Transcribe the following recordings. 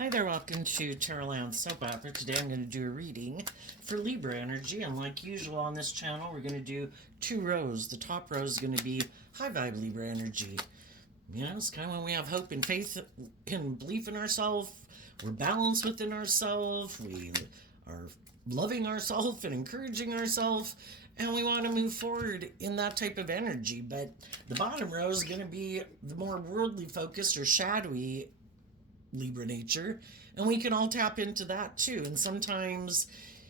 Hi there, welcome to Tarot Soap Opera. Today I'm going to do a reading for Libra energy, and like usual on this channel, we're going to do two rows. The top row is going to be high vibe Libra energy. You know, it's kind of when we have hope and faith and belief in ourselves, we're balanced within ourselves, we are loving ourselves and encouraging ourselves, and we want to move forward in that type of energy. But the bottom row is going to be the more worldly focused or shadowy Libra nature, and we can all tap into that too. And sometimes,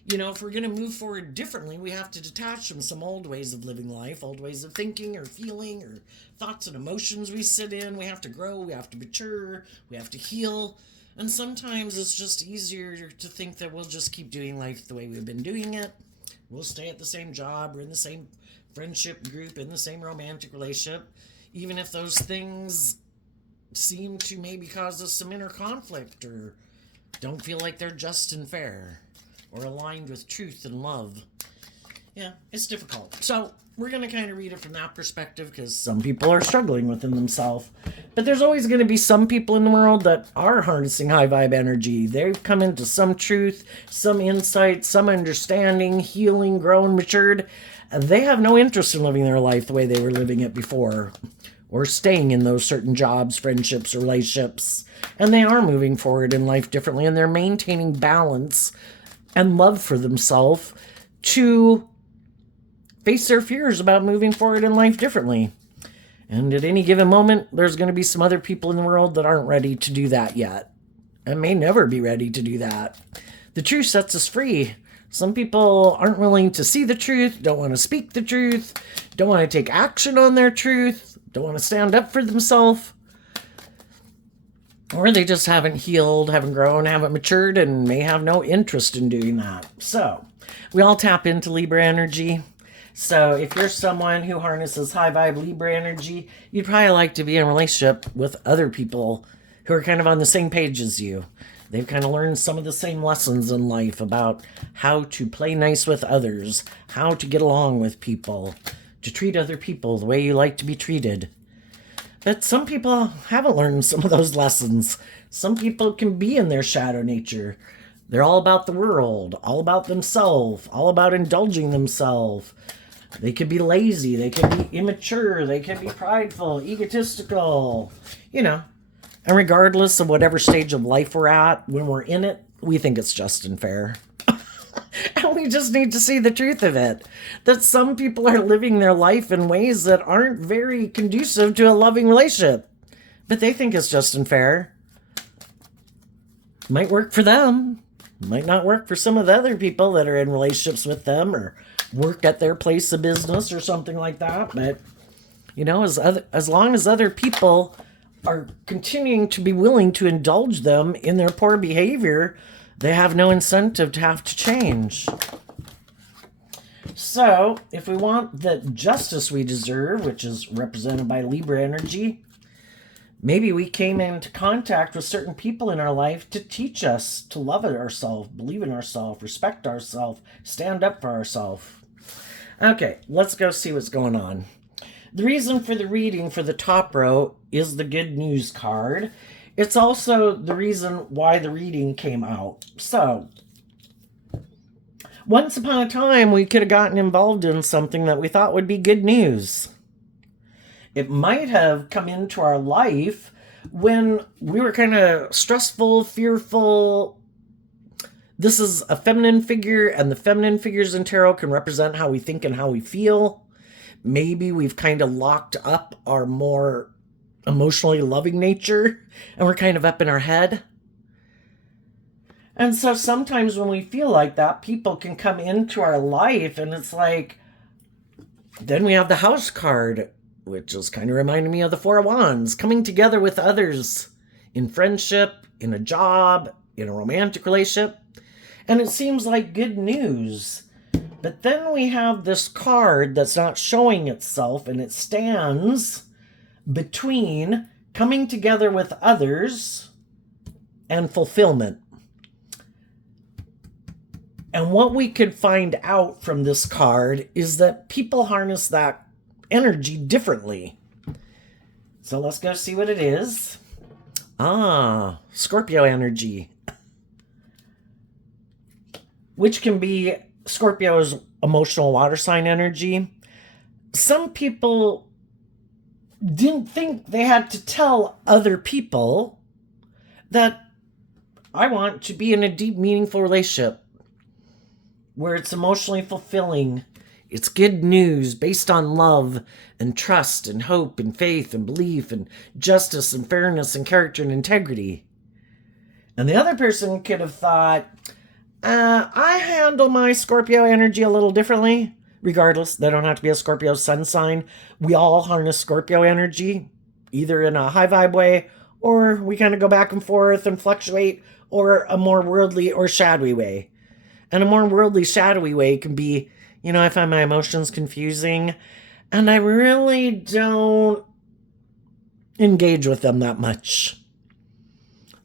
if we're going to move forward differently, we have to detach from some old ways of living life, old ways of thinking or feeling, or thoughts and emotions we sit in. We have to grow, we have to mature, we have to heal. And sometimes it's just easier to think that we'll just keep doing life the way we've been doing it. We'll stay at the same job, we're in the same friendship group, in the same romantic relationship, even if those things seem to maybe cause us some inner conflict or don't feel like they're just and fair or aligned with truth and love. Yeah, it's difficult. So we're going to kind of read it from that perspective because some people are struggling within themselves. But there's always going to be some people in the world that are harnessing high vibe energy. They've come into some truth, some insight, some understanding, healing, grown, matured. They have no interest in living their life the way they were living it before, or staying in those certain jobs, friendships, relationships. And they are moving forward in life differently, and they're maintaining balance and love for themselves to face their fears about moving forward in life differently. And at any given moment, there's going to be some other people in the world that aren't ready to do that yet, and may never be ready to do that. The truth sets us free. Some people aren't willing to see the truth, don't want to speak the truth, don't want to take action on their truth, don't want to stand up for themselves, or they just haven't healed, haven't grown, haven't matured, and may have no interest in doing that. So we all tap into Libra energy. So if you're someone who harnesses high vibe Libra energy, you'd probably like to be in a relationship with other people who are kind of on the same page as you. They've kind of learned some of the same lessons in life about how to play nice with others, how to get along with people, to treat other people the way you like to be treated. But some people haven't learned some of those lessons. Some people can be in their shadow nature. They're all about the world, all about themselves, all about indulging themselves. They could be lazy, they could be immature, they could be prideful, egotistical, And regardless of whatever stage of life we're at, when we're in it, we think it's just and fair. And we just need to see the truth of it. That some people are living their life in ways that aren't very conducive to a loving relationship. But they think it's just and fair. Might work for them. Might not work for some of the other people that are in relationships with them or work at their place of business or something like that. But, as long as other people are continuing to be willing to indulge them in their poor behavior, they have no incentive to have to change. So, if we want the justice we deserve, which is represented by Libra energy, maybe we came into contact with certain people in our life to teach us to love ourselves, believe in ourselves, respect ourselves, stand up for ourselves. Okay, let's go see what's going on. The reason for the reading for the top row is the good news card. It's also the reason why the reading came out. So, once upon a time, we could have gotten involved in something that we thought would be good news. It might have come into our life when we were kind of stressful, fearful. This is a feminine figure, and the feminine figures in tarot can represent how we think and how we feel. Maybe we've kind of locked up our more emotionally loving nature, and we're kind of up in our head. And so sometimes when we feel like that, people can come into our life, and it's like, then we have the house card, which is kind of reminding me of the Four of Wands, coming together with others in friendship, in a job, in a romantic relationship. And it seems like good news. But then we have this card that's not showing itself, and it stands between coming together with others and fulfillment. And what we could find out from this card is that people harness that energy differently. So let's go see what it is. Ah, Scorpio energy, which can be Scorpio's emotional water sign energy. Some people didn't think they had to tell other people that I want to be in a deep, meaningful relationship where it's emotionally fulfilling. It's good news based on love and trust and hope and faith and belief and justice and fairness and character and integrity. And the other person could have thought, I handle my Scorpio energy a little differently. Regardless, they don't have to be a Scorpio sun sign. We all harness Scorpio energy, either in a high vibe way, or we kind of go back and forth and fluctuate, or a more worldly or shadowy way. And a more worldly, shadowy way can be, I find my emotions confusing, and I really don't engage with them that much.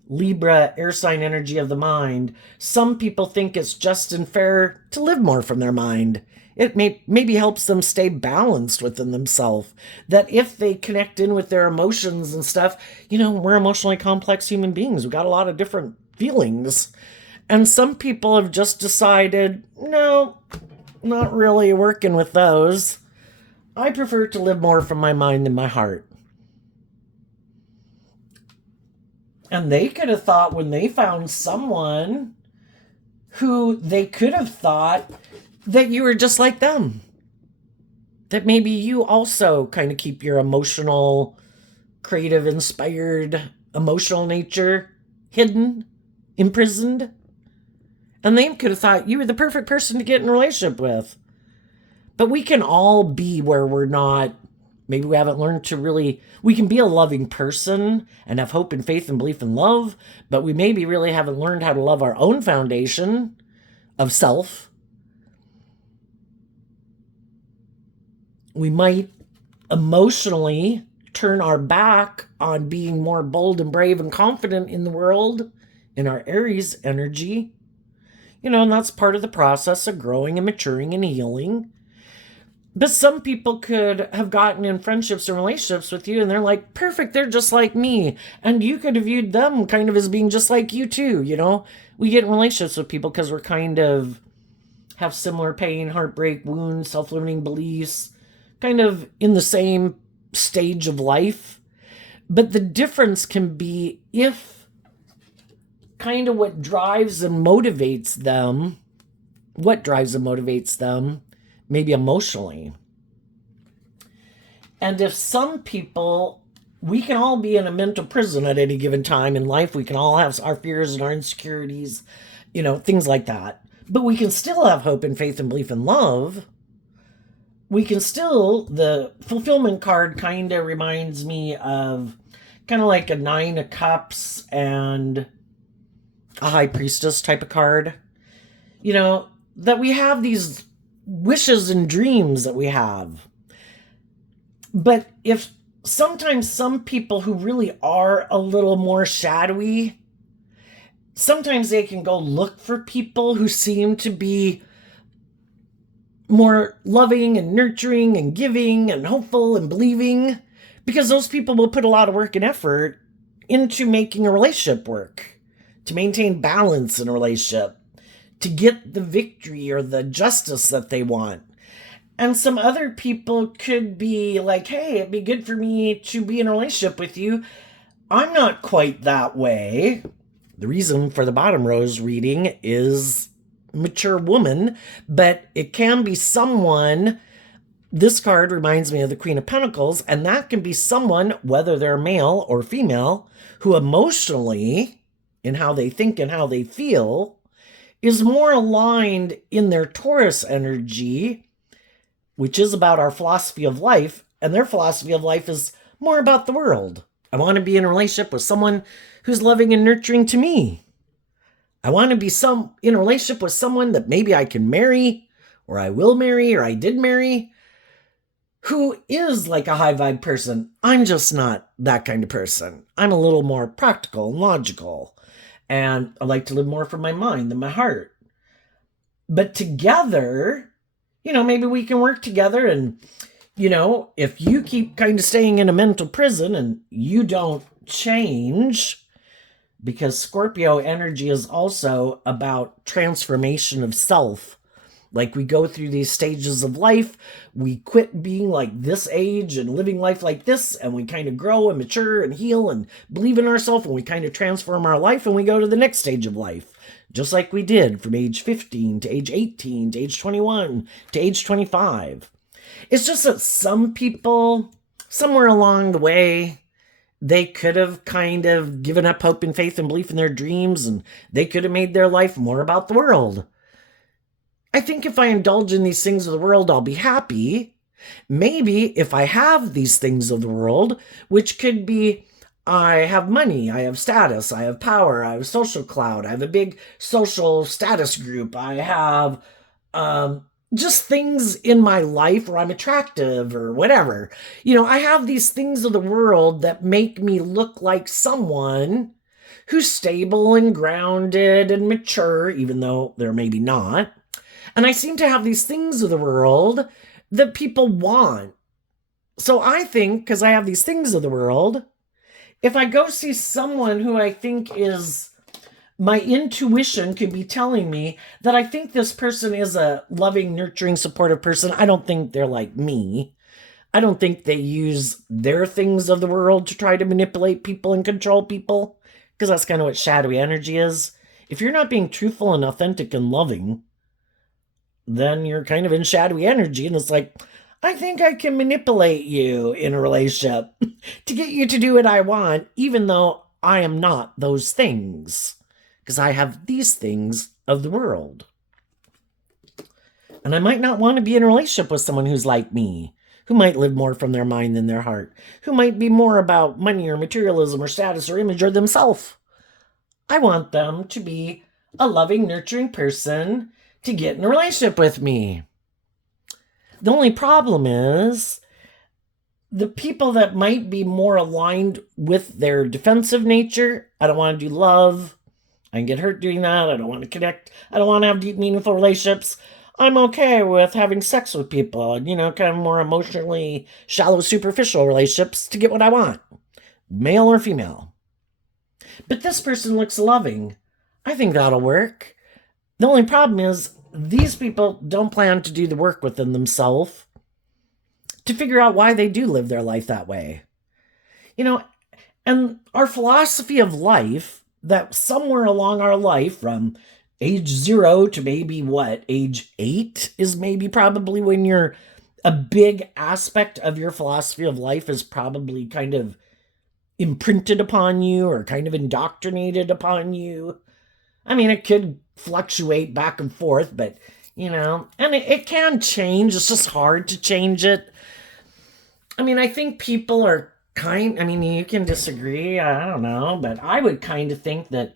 Libra, air sign energy of the mind. Some people think it's just and fair to live more from their mind. It maybe helps them stay balanced within themselves. That if they connect in with their emotions and stuff, we're emotionally complex human beings. We've got a lot of different feelings. And some people have just decided, no, not really working with those. I prefer to live more from my mind than my heart. And they could have thought when they found someone who they could have thought that you were just like them. That maybe you also kind of keep your emotional, creative, inspired, emotional nature hidden, imprisoned. And they could have thought you were the perfect person to get in a relationship with. But we can all be where we're not. Maybe we haven't learned to really. We can be a loving person and have hope and faith and belief in love, but we maybe really haven't learned how to love our own foundation of self. We might emotionally turn our back on being more bold and brave and confident in the world, in our Aries energy. And that's part of the process of growing and maturing and healing. But some people could have gotten in friendships and relationships with you and they're like, perfect, they're just like me. And you could have viewed them kind of as being just like you too, We get in relationships with people because we're kind of have similar pain, heartbreak, wounds, self-limiting beliefs, kind of in the same stage of life. But the difference can be if kind of what drives and motivates them, maybe emotionally. And if some people, we can all be in a mental prison at any given time in life. We can all have our fears and our insecurities, things like that. But we can still have hope and faith and belief in love. We can still, the fulfillment card kind of reminds me of kind of like a 9 of Cups and a High Priestess type of card. That we have these wishes and dreams that we have. But if sometimes some people who really are a little more shadowy, sometimes they can go look for people who seem to be more loving and nurturing and giving and hopeful and believing, because those people will put a lot of work and effort into making a relationship work, to maintain balance in a relationship, to get the victory or the justice that they want. And some other people could be like, hey, it'd be good for me to be in a relationship with you. I'm not quite that way. The reason for the bottom rose reading is mature woman, but it can be someone. This card reminds me of the Queen of Pentacles, and that can be someone, whether they're male or female, who emotionally, in how they think and how they feel, is more aligned in their Taurus energy, which is about our philosophy of life, and their philosophy of life is more about the world. I want to be in a relationship with someone who's loving and nurturing to me. I want to be in a relationship with someone that maybe I can marry, or I will marry, or I did marry, who is like a high vibe person. I'm just not that kind of person. I'm a little more practical and logical, and I like to live more from my mind than my heart. But together, maybe we can work together, and, if you keep kind of staying in a mental prison and you don't change, because Scorpio energy is also about transformation of self. Like we go through these stages of life, we quit being like this age and living life like this, and we kind of grow and mature and heal and believe in ourselves, and we kind of transform our life, and we go to the next stage of life. Just like we did from age 15 to age 18 to age 21 to age 25. It's just that some people, somewhere along the way, they could have kind of given up hope and faith and belief in their dreams, and they could have made their life more about the world. I think if I indulge in these things of the world, I'll be happy. Maybe if I have these things of the world, which could be I have money, I have status, I have power, I have social clout, I have a big social status group, I have just things in my life where I'm attractive or whatever. I have these things of the world that make me look like someone who's stable and grounded and mature, even though they're maybe not. And I seem to have these things of the world that people want. So I think, because I have these things of the world, if I go see someone who I think is, my intuition could be telling me that I think this person is a loving, nurturing, supportive person. I don't think they're like me. I don't think they use their things of the world to try to manipulate people and control people, because that's kind of what shadowy energy is. If you're not being truthful and authentic and loving, then you're kind of in shadowy energy, and it's like, I think I can manipulate you in a relationship to get you to do what I want, even though I am not those things, because I have these things of the world. And I might not want to be in a relationship with someone who's like me, who might live more from their mind than their heart, who might be more about money or materialism or status or image or themselves. I want them to be a loving, nurturing person to get in a relationship with me. The only problem is the people that might be more aligned with their defensive nature. I don't want to do love. I can get hurt doing that. I don't want to connect. I don't want to have deep, meaningful relationships. I'm okay with having sex with people, kind of more emotionally shallow, superficial relationships to get what I want, male or female. But this person looks loving. I think that'll work. The only problem is these people don't plan to do the work within themselves to figure out why they do live their life that way. And our philosophy of life, that somewhere along our life from age 0 to maybe age 8 is maybe probably when you're a big aspect of your philosophy of life is probably kind of imprinted upon you or kind of indoctrinated upon you. I mean, it could fluctuate back and forth, but, and it can change. It's just hard to change it. I mean, I think people are you can disagree, I don't know, but I would kind of think that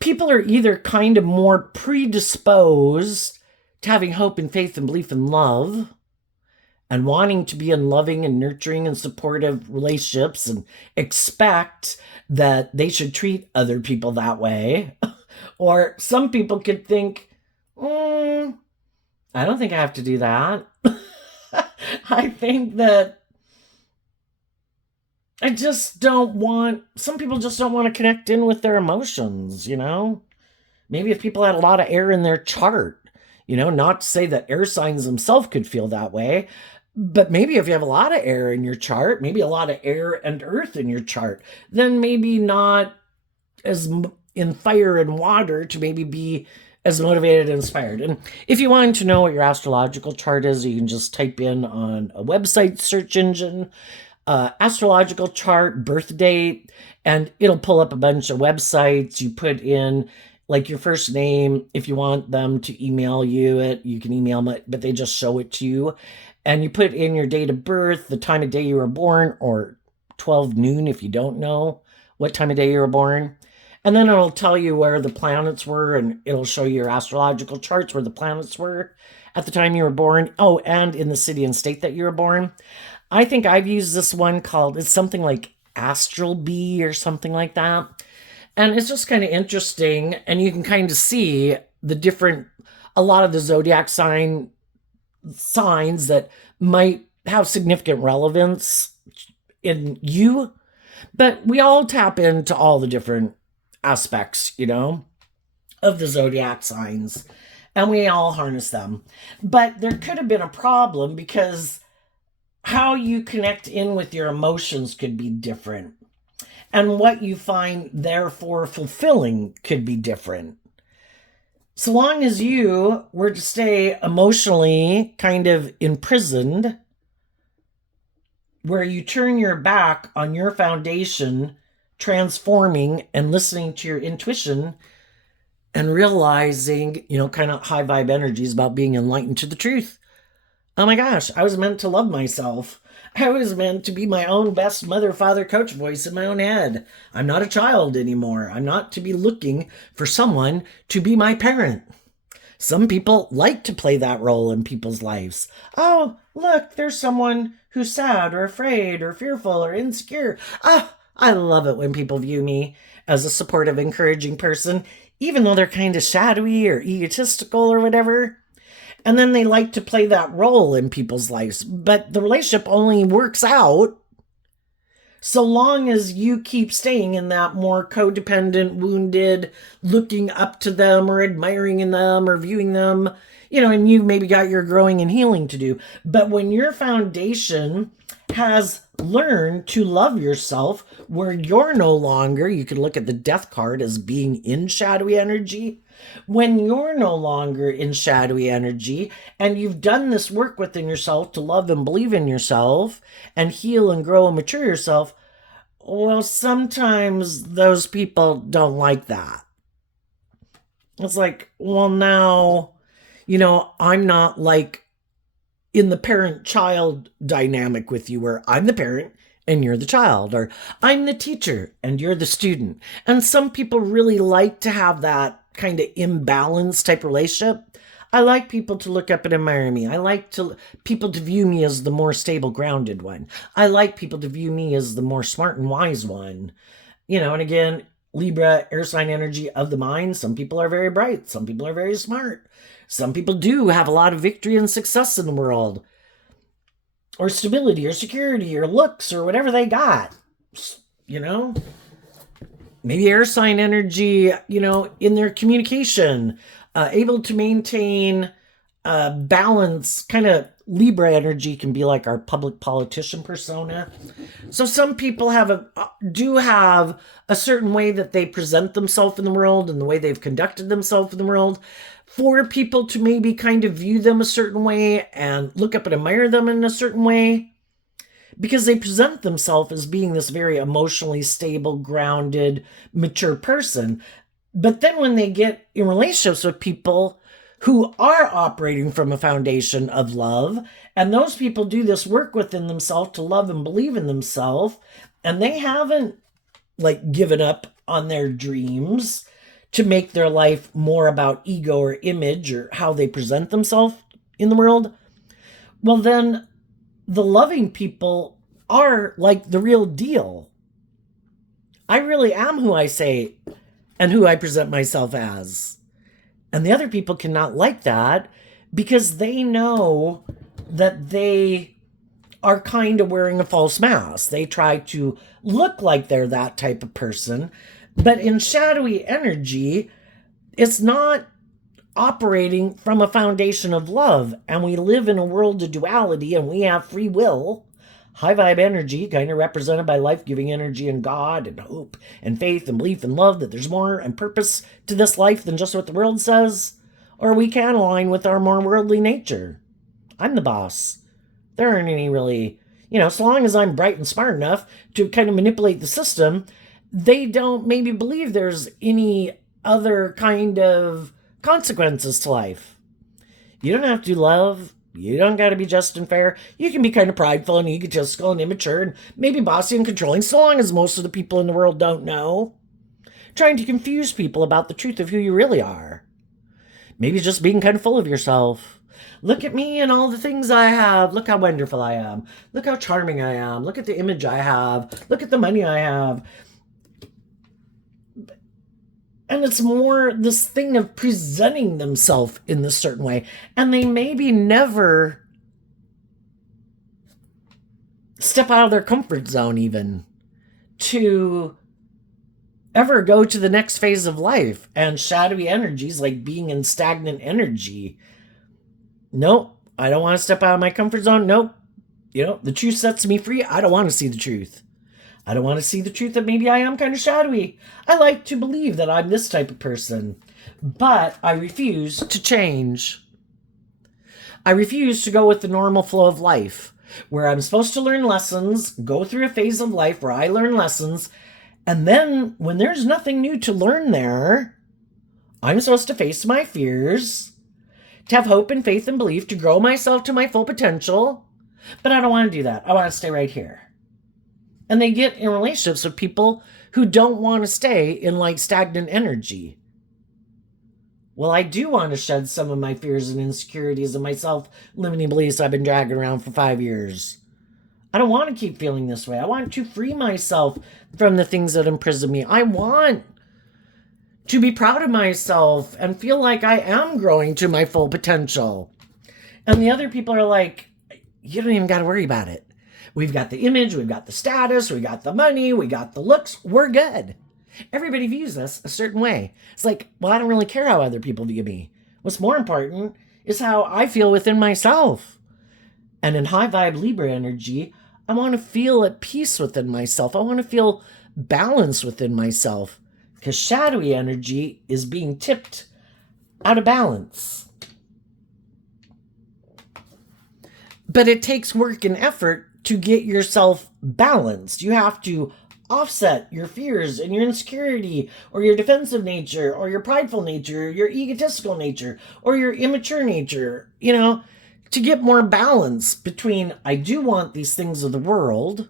people are either kind of more predisposed to having hope and faith and belief and love and wanting to be in loving and nurturing and supportive relationships and expect that they should treat other people that way. Or some people could think, I don't think I have to do that. I think that some people just don't want to connect in with their emotions, Maybe if people had a lot of air in their chart, not to say that air signs themselves could feel that way, but maybe if you have a lot of air in your chart, maybe a lot of air and earth in your chart, then maybe not as in fire and water to maybe be as motivated and inspired. And if you want to know what your astrological chart is, you can just type in on a website search engine, astrological chart, birth date, and it'll pull up a bunch of websites. You put in like your first name. If you want them to email you it, you can email them, but they just show it to you. And you put in your date of birth, the time of day you were born, or 12 noon if you don't know what time of day you were born. And then it'll tell you where the planets were, and it'll show you your astrological charts where the planets were at the time you were born. Oh, and in the city and state that you were born. I think I've used this one called, it's something like Astral Bee or something like that. And it's just kind of interesting. And you can kind of see a lot of the zodiac signs that might have significant relevance in you. But we all tap into all the different aspects, of the zodiac signs, and we all harness them. But there could have been a problem because how you connect in with your emotions could be different. And what you find, therefore, fulfilling could be different. So long as you were to stay emotionally kind of imprisoned, where you turn your back on your foundation, transforming and listening to your intuition and realizing, kind of high vibe energies about being enlightened to the truth. Oh my gosh, I was meant to love myself. I was meant to be my own best mother, father, coach voice in my own head. I'm not a child anymore. I'm not to be looking for someone to be my parent. Some people like to play that role in people's lives. Oh, look, there's someone who's sad or afraid or fearful or insecure. I love it when people view me as a supportive, encouraging person, even though they're kind of shadowy or egotistical or whatever. And then they like to play that role in people's lives. But the relationship only works out so long as you keep staying in that more codependent, wounded, looking up to them or admiring in them or viewing them, and you maybe got your growing and healing to do. But when your foundation has learned to love yourself, where you're no longer, you can look at the death card as being in shadowy energy. When you're no longer in shadowy energy and you've done this work within yourself to love and believe in yourself and heal and grow and mature yourself, well, sometimes those people don't like that. It's like, well, now, I'm not like in the parent-child dynamic with you where I'm the parent and you're the child, or I'm the teacher and you're the student. And some people really like to have that kind of imbalance type relationship. I like people to look up and admire me. I like people to view me as the more stable, grounded one. I like people to view me as the more smart and wise one. And again, Libra, air sign energy of the mind. Some people are very bright. Some people are very smart. Some people do have a lot of victory and success in the world, or stability or security or looks or whatever they got, maybe air sign energy, in their communication, able to maintain balance. Kind of Libra energy can be like our public politician persona. So some people do have a certain way that they present themselves in the world and the way they've conducted themselves in the world for people to maybe kind of view them a certain way and look up and admire them in a certain way, because they present themselves as being this very emotionally stable, grounded, mature person. But then when they get in relationships with people who are operating from a foundation of love, and those people do this work within themselves to love and believe in themselves, and they haven't given up on their dreams to make their life more about ego or image or how they present themselves in the world, well, then the loving people are like the real deal. I really am who I say and who I present myself as. And the other people cannot like that because they know that they are kind of wearing a false mask. They try to look like they're that type of person. But in shadowy energy, it's not operating from a foundation of love. And we live in a world of duality and we have free will. High vibe energy, kind of represented by life-giving energy and God and hope and faith and belief and love that there's more and purpose to this life than just what the world says. Or we can align with our more worldly nature. I'm the boss. There aren't any really, so long as I'm bright and smart enough to kind of manipulate the system, they don't maybe believe there's any other kind of consequences to life. You don't have to love. You don't got to be just and fair. You can be kind of prideful and egotistical and immature and maybe bossy and controlling, so long as most of the people in the world don't know. Trying to confuse people about the truth of who you really are. Maybe just being kind of full of yourself. Look at me and all the things I have. Look how wonderful I am. Look how charming I am. Look at the image I have. Look at the money I have. And it's more this thing of presenting themselves in this certain way. And they maybe never step out of their comfort zone even to ever go to the next phase of life. And shadowy energies, like being in stagnant energy. Nope, I don't want to step out of my comfort zone. Nope. The truth sets me free. I don't want to see the truth. I don't want to see the truth that maybe I am kind of shadowy. I like to believe that I'm this type of person, but I refuse to change. I refuse to go with the normal flow of life, where I'm supposed to learn lessons, go through a phase of life where I learn lessons, and then when there's nothing new to learn there, I'm supposed to face my fears, to have hope and faith and belief, to grow myself to my full potential. But I don't want to do that. I want to stay right here. And they get in relationships with people who don't want to stay in like stagnant energy. Well, I do want to shed some of my fears and insecurities and my self-limiting beliefs I've been dragging around for 5 years. I don't want to keep feeling this way. I want to free myself from the things that imprison me. I want to be proud of myself and feel like I am growing to my full potential. And the other people are like, you don't even got to worry about it. We've got the image, we've got the status, we got the money, we got the looks, we're good. Everybody views us a certain way. It's like, well, I don't really care how other people view me. What's more important is how I feel within myself. And in high vibe Libra energy, I want to feel at peace within myself. I want to feel balance within myself. Because shadowy energy is being tipped out of balance. But it takes work and effort to get yourself balanced. You have to offset your fears and your insecurity, or your defensive nature, or your prideful nature, your egotistical nature, or your immature nature, to get more balance between, I do want these things of the world,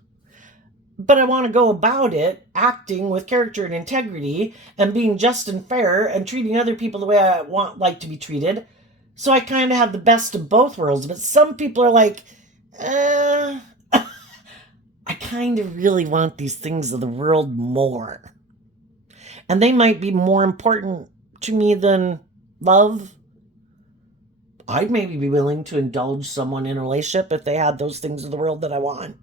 but I want to go about it acting with character and integrity and being just and fair and treating other people the way I like to be treated. So I kind of have the best of both worlds. But some people are like, I kind of really want these things of the world more. And they might be more important to me than love. I'd maybe be willing to indulge someone in a relationship if they had those things of the world that I want.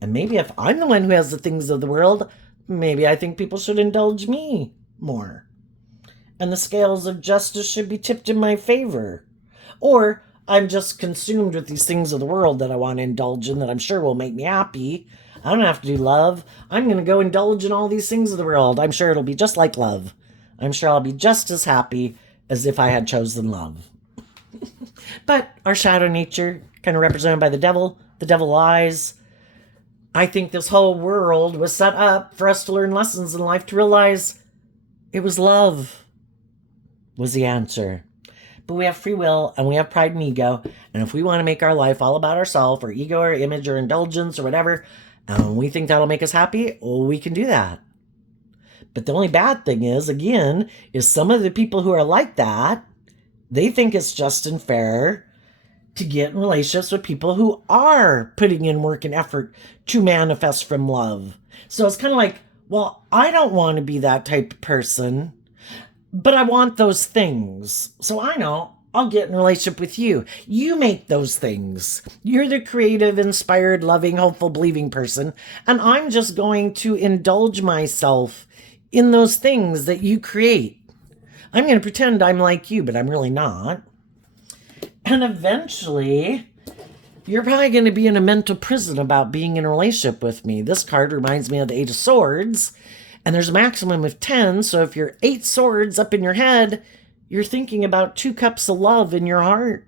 And maybe if I'm the one who has the things of the world, maybe I think people should indulge me more. And the scales of justice should be tipped in my favor. Or I'm just consumed with these things of the world that I want to indulge in that I'm sure will make me happy. I don't have to do love. I'm going to go indulge in all these things of the world. I'm sure it'll be just like love. I'm sure I'll be just as happy as if I had chosen love. But our shadow nature, kind of represented by the devil lies. I think this whole world was set up for us to learn lessons in life, to realize it was love was the answer. But we have free will and we have pride and ego. And if we want to make our life all about ourselves or ego or image or indulgence or whatever, and we think that'll make us happy, well, we can do that. But the only bad thing is, again, is some of the people who are like that, they think it's just and fair to get in relationships with people who are putting in work and effort to manifest from love. So it's kind of like, well, I don't want to be that type of person, but I want those things. So I know I'll get in a relationship with you. You make those things. You're the creative, inspired, loving, hopeful, believing person. And I'm just going to indulge myself in those things that you create. I'm going to pretend I'm like you, but I'm really not. And eventually, you're probably going to be in a mental prison about being in a relationship with me. This card reminds me of the 8 of Swords. And there's a maximum of 10. So if you're 8 swords up in your head, you're thinking about 2 cups of love in your heart.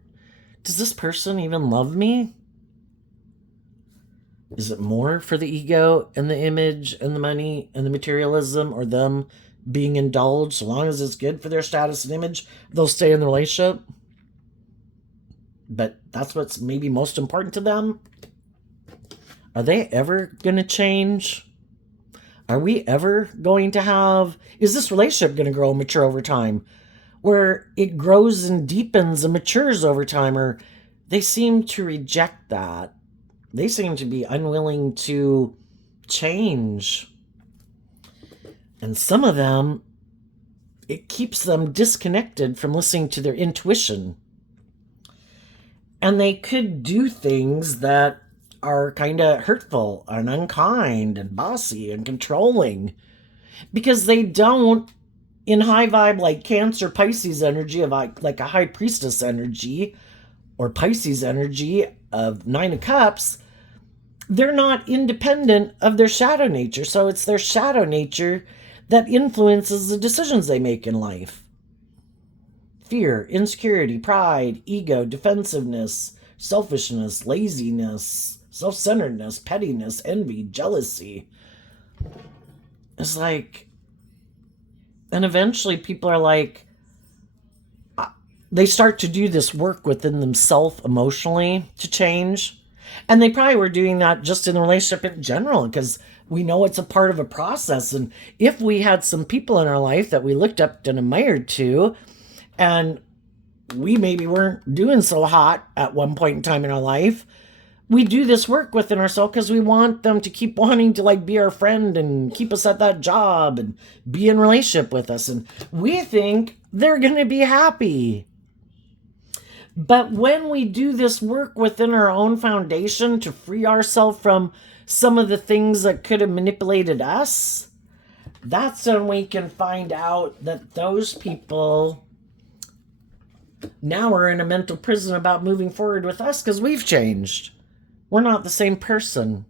Does this person even love me? Is it more for the ego and the image and the money and the materialism, or them being indulged? So long as it's good for their status and image, they'll stay in the relationship. But that's what's maybe most important to them. Are they ever going to change? Are we ever going to have... Is this relationship going to grow and mature over time? Where it grows and deepens and matures over time? Or they seem to reject that. They seem to be unwilling to change. And some of them, it keeps them disconnected from listening to their intuition. And they could do things that are kind of hurtful and unkind and bossy and controlling because they don't, in high vibe like Cancer Pisces energy of like a high priestess energy or Pisces energy of Nine of Cups, they're not independent of their shadow nature. So it's their shadow nature that influences the decisions they make in life. Fear, insecurity, pride, ego, defensiveness, selfishness, laziness, self-centeredness, pettiness, envy, jealousy. It's like, and eventually people are like, they start to do this work within themselves emotionally to change. And they probably were doing that just in the relationship in general because we know it's a part of a process. And if we had some people in our life that we looked up and admired to, and we maybe weren't doing so hot at one point in time in our life, we do this work within ourselves because we want them to keep wanting to like be our friend and keep us at that job and be in relationship with us. And we think they're going to be happy. But when we do this work within our own foundation to free ourselves from some of the things that could have manipulated us, that's when we can find out that those people now are in a mental prison about moving forward with us because we've changed. We're not the same person.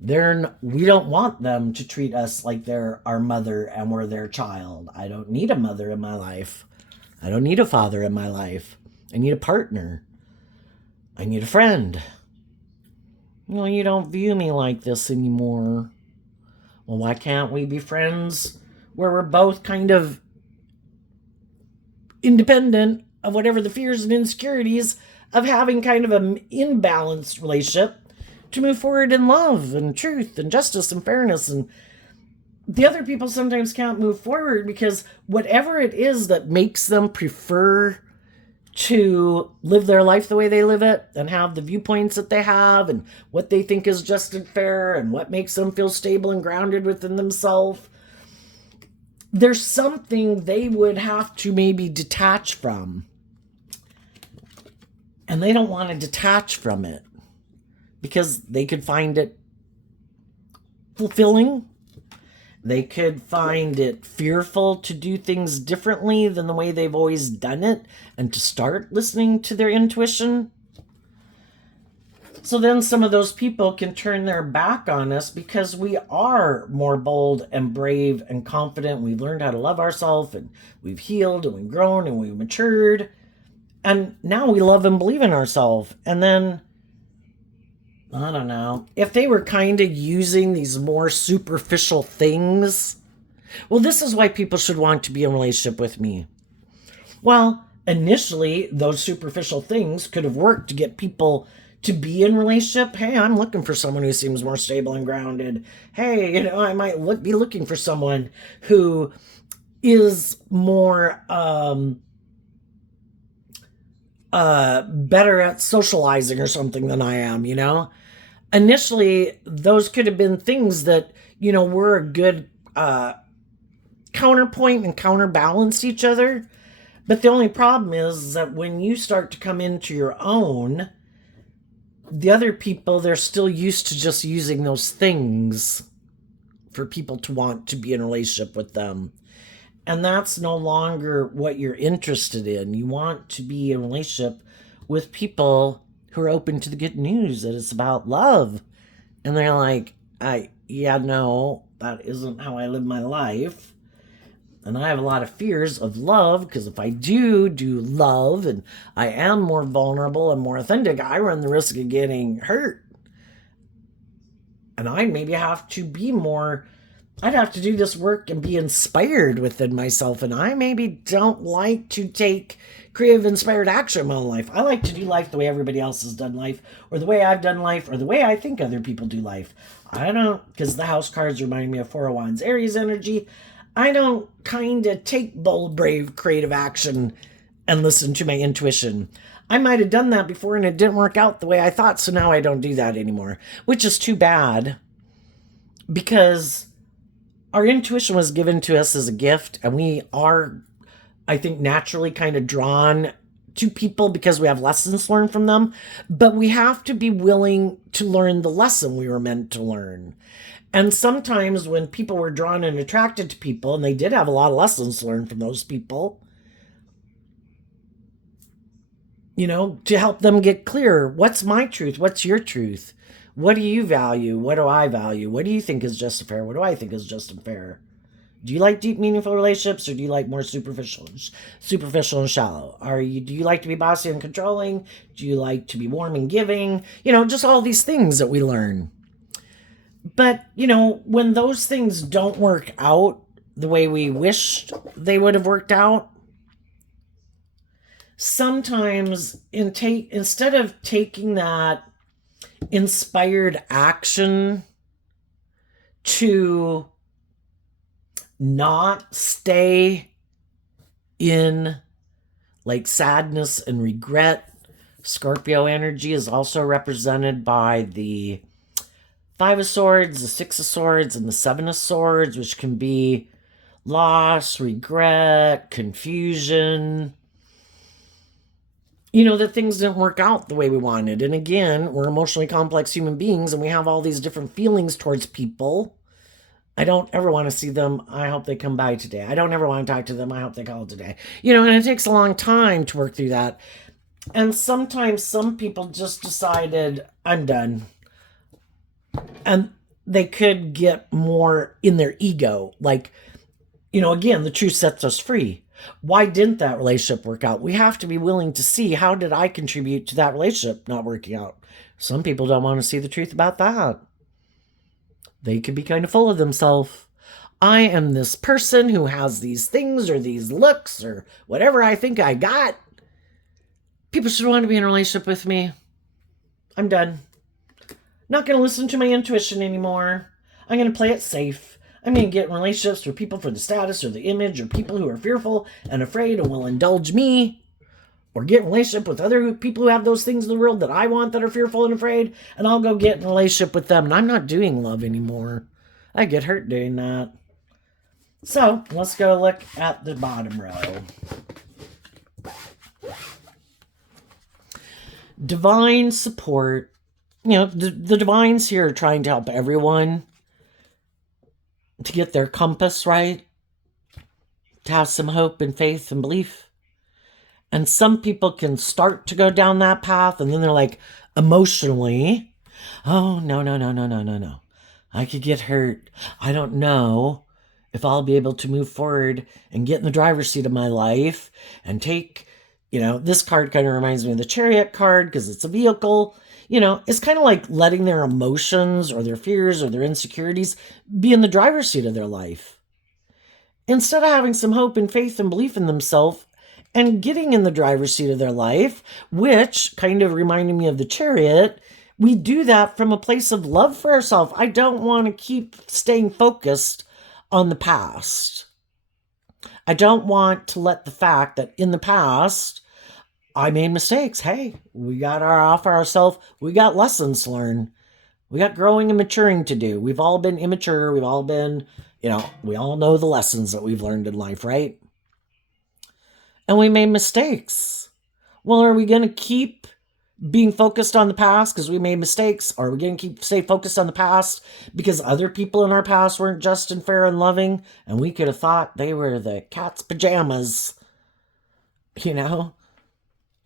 We don't want them to treat us like they're our mother and we're their child. I don't need a mother in my life. I don't need a father in my life. I need a partner. I need a friend. No, you don't view me like this anymore. Well, why can't we be friends where we're both kind of independent of whatever the fears and insecurities of having kind of an imbalanced relationship to move forward in love and truth and justice and fairness? And the other people sometimes can't move forward because whatever it is that makes them prefer to live their life the way they live it and have the viewpoints that they have and what they think is just and fair and what makes them feel stable and grounded within themselves, there's something they would have to maybe detach from. And they don't want to detach from it because they could find it fulfilling. They could find it fearful to do things differently than the way they've always done it and to start listening to their intuition. So then some of those people can turn their back on us because we are more bold and brave and confident. We've learned how to love ourselves and we've healed and we've grown and we've matured. And now we love and believe in ourselves. And then, I don't know, if they were kind of using these more superficial things, well, this is why people should want to be in a relationship with me. Well, initially, those superficial things could have worked to get people to be in relationship. Hey, I'm looking for someone who seems more stable and grounded. Hey, I might be looking for someone who is more better at socializing or something than I am, Initially, those could have been things that, were a good counterpoint and counterbalance each other. But the only problem is that when you start to come into your own, the other people, they're still used to just using those things for people to want to be in a relationship with them. And that's no longer what you're interested in. You want to be in a relationship with people who are open to the good news, that it's about love. And they're like, no, that isn't how I live my life. And I have a lot of fears of love, because if I do love and I am more vulnerable and more authentic, I run the risk of getting hurt. And I maybe have to be more, I'd have to do this work and be inspired within myself. And I maybe don't like to take creative, inspired action in my own life. I like to do life the way everybody else has done life, or the way I've done life, or the way I think other people do life. I don't, because the house cards remind me of 4 of Wands, Aries energy. I don't kind of take bold, brave, creative action and listen to my intuition. I might have done that before and it didn't work out the way I thought, so now I don't do that anymore, which is too bad, because our intuition was given to us as a gift, and we are, I think, naturally kind of drawn to people because we have lessons learned from them, but we have to be willing to learn the lesson we were meant to learn. And sometimes when people were drawn and attracted to people, and they did have a lot of lessons learned from those people, to help them get clear, what's my truth? What's your truth? What do you value? What do I value? What do you think is just and fair? What do I think is just and fair? Do you like deep, meaningful relationships, or do you like more superficial and shallow? Do you like to be bossy and controlling? Do you like to be warm and giving? Just all these things that we learn. But, when those things don't work out the way we wished they would have worked out, sometimes instead of taking that inspired action to not stay in like sadness and regret. Scorpio energy is also represented by the 5 of Swords, the 6 of Swords, and the 7 of Swords, which can be loss, regret, confusion. That things didn't work out the way we wanted. And again, we're emotionally complex human beings, and we have all these different feelings towards people. I don't ever want to see them. I hope they come by today. I don't ever want to talk to them. I hope they call today. And it takes a long time to work through that. And sometimes some people just decided, I'm done. And they could get more in their ego. Like, again, the truth sets us free. Why didn't that relationship work out? We have to be willing to see, how did I contribute to that relationship not working out? Some people don't want to see the truth about that. They could be kind of full of themselves. I am this person who has these things or these looks or whatever I think I got. People should want to be in a relationship with me. I'm done. Not going to listen to my intuition anymore. I'm going to play it safe. I'm going to get in relationships with people for the status or the image, or people who are fearful and afraid and will indulge me. Or get in a relationship with other people who have those things in the world that I want, that are fearful and afraid, and I'll go get in a relationship with them. And I'm not doing love anymore. I get hurt doing that. So, let's go look at the bottom row. Divine support. The divines here are trying to help everyone to get their compass right, to have some hope and faith and belief. And some people can start to go down that path, and then they're like, emotionally, oh, no. I could get hurt. I don't know if I'll be able to move forward and get in the driver's seat of my life and take, this card kind of reminds me of the Chariot card because it's a vehicle. It's kind of like letting their emotions or their fears or their insecurities be in the driver's seat of their life. Instead of having some hope and faith and belief in themselves and getting in the driver's seat of their life, which kind of reminded me of the Chariot, we do that from a place of love for ourselves. I don't want to keep staying focused on the past. I don't want to let the fact that in the past, I made mistakes. Hey, we got off ourselves. We got lessons learned. We got growing and maturing to do. We've all been immature. We've all been, we all know the lessons that we've learned in life, right? And we made mistakes. Well, are we going to keep being focused on the past because we made mistakes? Or are we going to stay focused on the past because other people in our past weren't just and fair and loving, and we could have thought they were the cat's pajamas?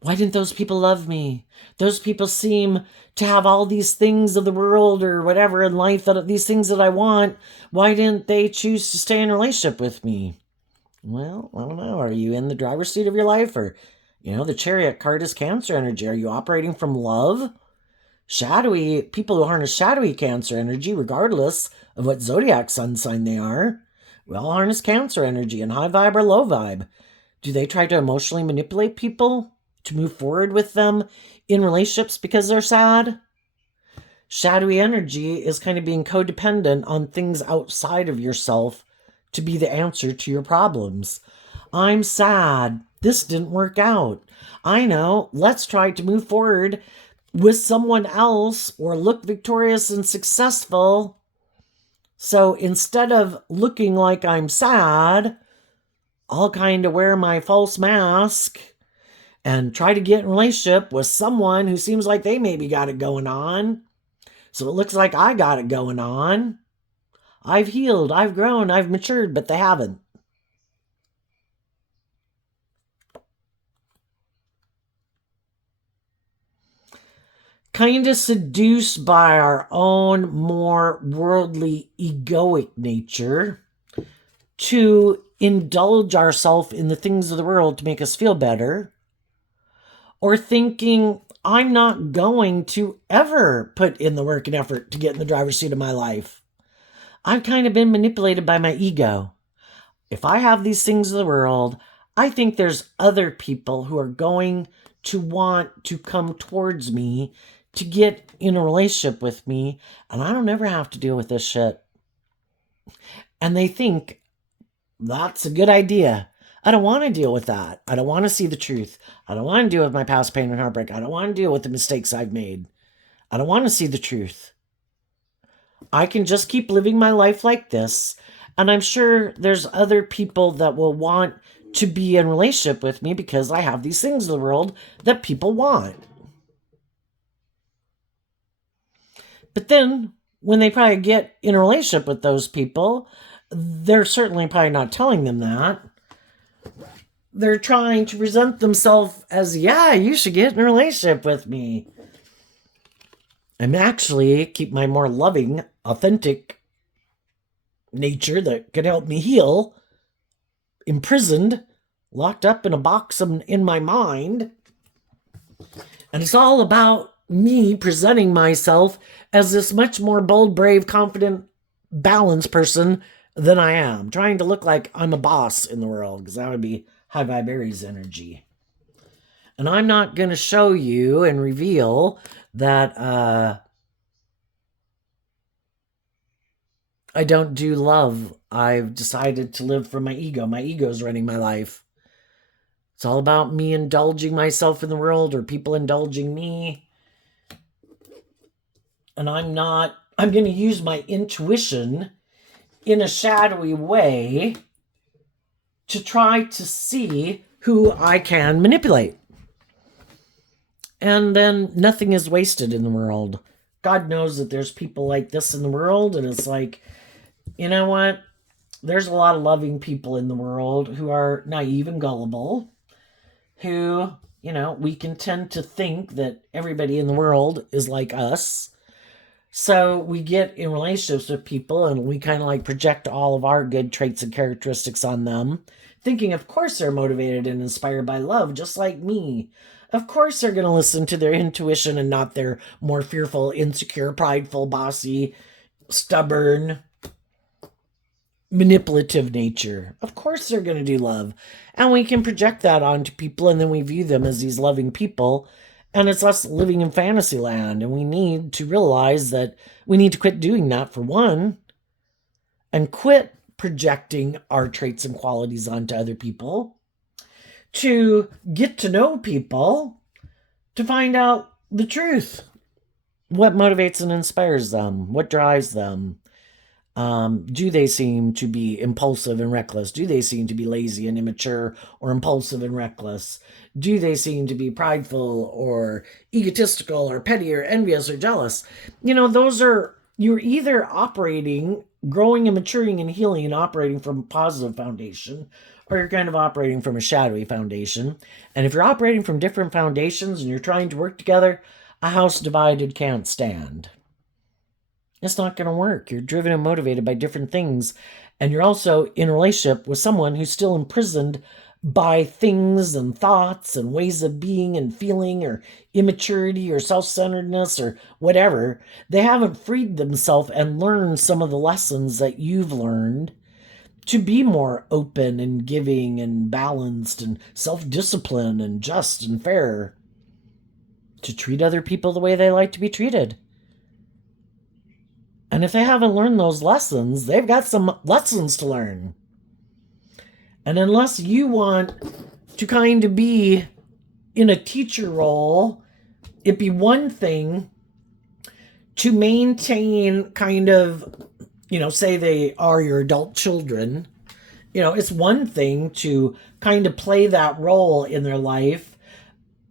Why didn't those people love me? Those people seem to have all these things of the world or whatever in life, that these things that I want. Why didn't they choose to stay in a relationship with me? Well, I don't know. Are you in the driver's seat of your life? Or, the Chariot card is Cancer energy. Are you operating from love? Shadowy, people who harness shadowy Cancer energy, regardless of what zodiac sun sign they are, we all harness Cancer energy, in high vibe or low vibe. Do they try to emotionally manipulate people to move forward with them in relationships because they're sad? Shadowy energy is kind of being codependent on things outside of yourself to be the answer to your problems. I'm sad. This didn't work out. I know. Let's try to move forward with someone else or look victorious and successful. So instead of looking like I'm sad, I'll kind of wear my false mask and try to get in a relationship with someone who seems like they maybe got it going on. So it looks like I got it going on. I've healed, I've grown, I've matured, but they haven't. Kind of seduced by our own more worldly, egoic nature to indulge ourselves in the things of the world to make us feel better, or thinking, I'm not going to ever put in the work and effort to get in the driver's seat of my life. I've kind of been manipulated by my ego. If I have these things of the world, I think there's other people who are going to want to come towards me to get in a relationship with me, and I don't ever have to deal with this shit. And they think that's a good idea. I don't want to deal with that. I don't want to see the truth. I don't want to deal with my past pain and heartbreak. I don't want to deal with the mistakes I've made. I don't want to see the truth. I can just keep living my life like this, and I'm sure there's other people that will want to be in relationship with me because I have these things in the world that people want. But then, when they probably get in a relationship with those people, they're certainly probably not telling them that. They're trying to present themselves as, yeah, you should get in a relationship with me. I'm actually keep my more loving, authentic nature that could help me heal, imprisoned, locked up in a box in my mind. And it's all about me presenting myself as this much more bold, brave, confident, balanced person than I am. Trying to look like I'm a boss in the world, because that would be high vibe Aries energy. And I'm not going to show you and reveal that I don't do love. I've decided to live from my ego. My ego's running my life. It's all about me indulging myself in the world, or people indulging me. And I'm going to use my intuition in a shadowy way to try to see who I can manipulate. And then nothing is wasted in the world. God knows that there's people like this in the world, and it's like, you know what? There's a lot of loving people in the world who are naive and gullible, who, we can tend to think that everybody in the world is like us. So we get in relationships with people and we kind of like project all of our good traits and characteristics on them, thinking, of course, they're motivated and inspired by love, just like me. Of course, they're going to listen to their intuition and not their more fearful, insecure, prideful, bossy, stubborn, manipulative nature. Of course, they're going to do love. And we can project that onto people, and then we view them as these loving people. And it's us living in fantasy land, and we need to realize that we need to quit doing that, for one, and quit projecting our traits and qualities onto other people, to get to know people, to find out the truth. What motivates and inspires them? What drives them? Do they seem to be impulsive and reckless? Do they seem to be lazy and immature, or impulsive and reckless? Do they seem to be prideful or egotistical or petty or envious or jealous? Those are, you're either operating, growing and maturing and healing and operating from a positive foundation, or you're kind of operating from a shadowy foundation. And if you're operating from different foundations and you're trying to work together, a house divided can't stand. It's not going to work. You're driven and motivated by different things. And you're also in a relationship with someone who's still imprisoned by things and thoughts and ways of being and feeling, or immaturity or self-centeredness or whatever. They haven't freed themselves and learned some of the lessons that you've learned to be more open and giving and balanced and self-disciplined and just and fair, to treat other people the way they like to be treated. And if they haven't learned those lessons, they've got some lessons to learn. And unless you want to kind of be in a teacher role, it'd be one thing to maintain kind of, say they are your adult children. It's one thing to kind of play that role in their life,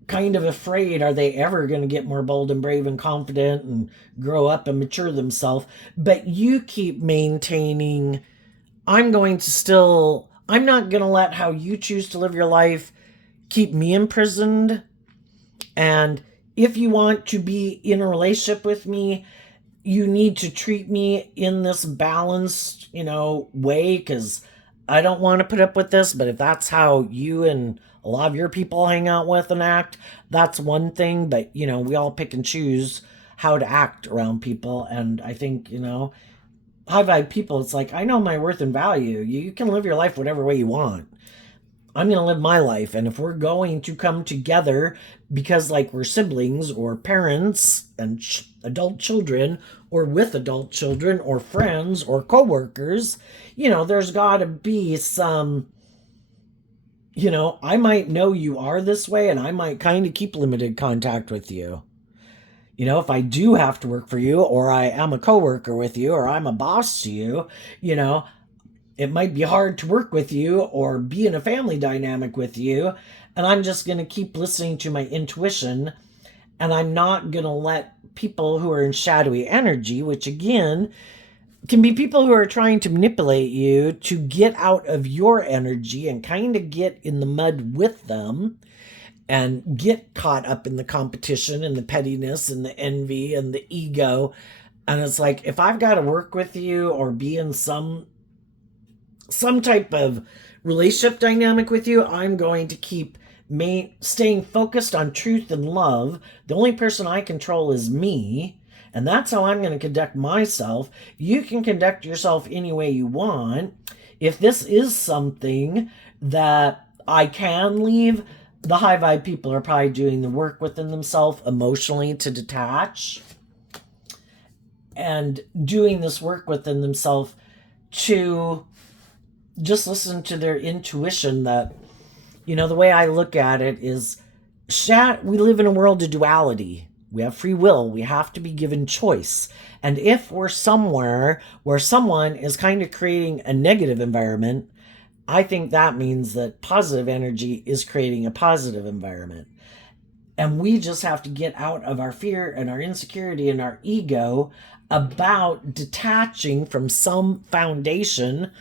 kind of afraid, are they ever going to get more bold and brave and confident and grow up and mature themselves? But you keep maintaining, I'm not going to let how you choose to live your life keep me imprisoned. And if you want to be in a relationship with me, you need to treat me in this balanced, way, because I don't want to put up with this. But if that's how you and a lot of your people hang out with and act, that's one thing. But, we all pick and choose how to act around people. And I think, high vibe people, it's like, I know my worth and value. You can live your life whatever way you want. I'm going to live my life. And if we're going to come together because like we're siblings or parents and adult children or with adult children or friends or coworkers, there's got to be some, I might know you are this way and I might kind of keep limited contact with you. If I do have to work for you, or I am a coworker with you, or I'm a boss to you, it might be hard to work with you or be in a family dynamic with you. And I'm just going to keep listening to my intuition. And I'm not going to let people who are in shadowy energy, which again, can be people who are trying to manipulate you to get out of your energy and kind of get in the mud with them and get caught up in the competition and the pettiness and the envy and the ego. And it's like, if I've got to work with you or be in some type of relationship dynamic with you, I'm going to keep staying focused on truth and love. The only person I control is me. And that's how I'm going to conduct myself. You can conduct yourself any way you want. If this is something that I can leave, the high vibe people are probably doing the work within themselves emotionally to detach and doing this work within themselves to just listen to their intuition. That, the way I look at it is we live in a world of duality. We have free will. We have to be given choice. And if we're somewhere where someone is kind of creating a negative environment, I think that means that positive energy is creating a positive environment. And we just have to get out of our fear and our insecurity and our ego about detaching from some foundation,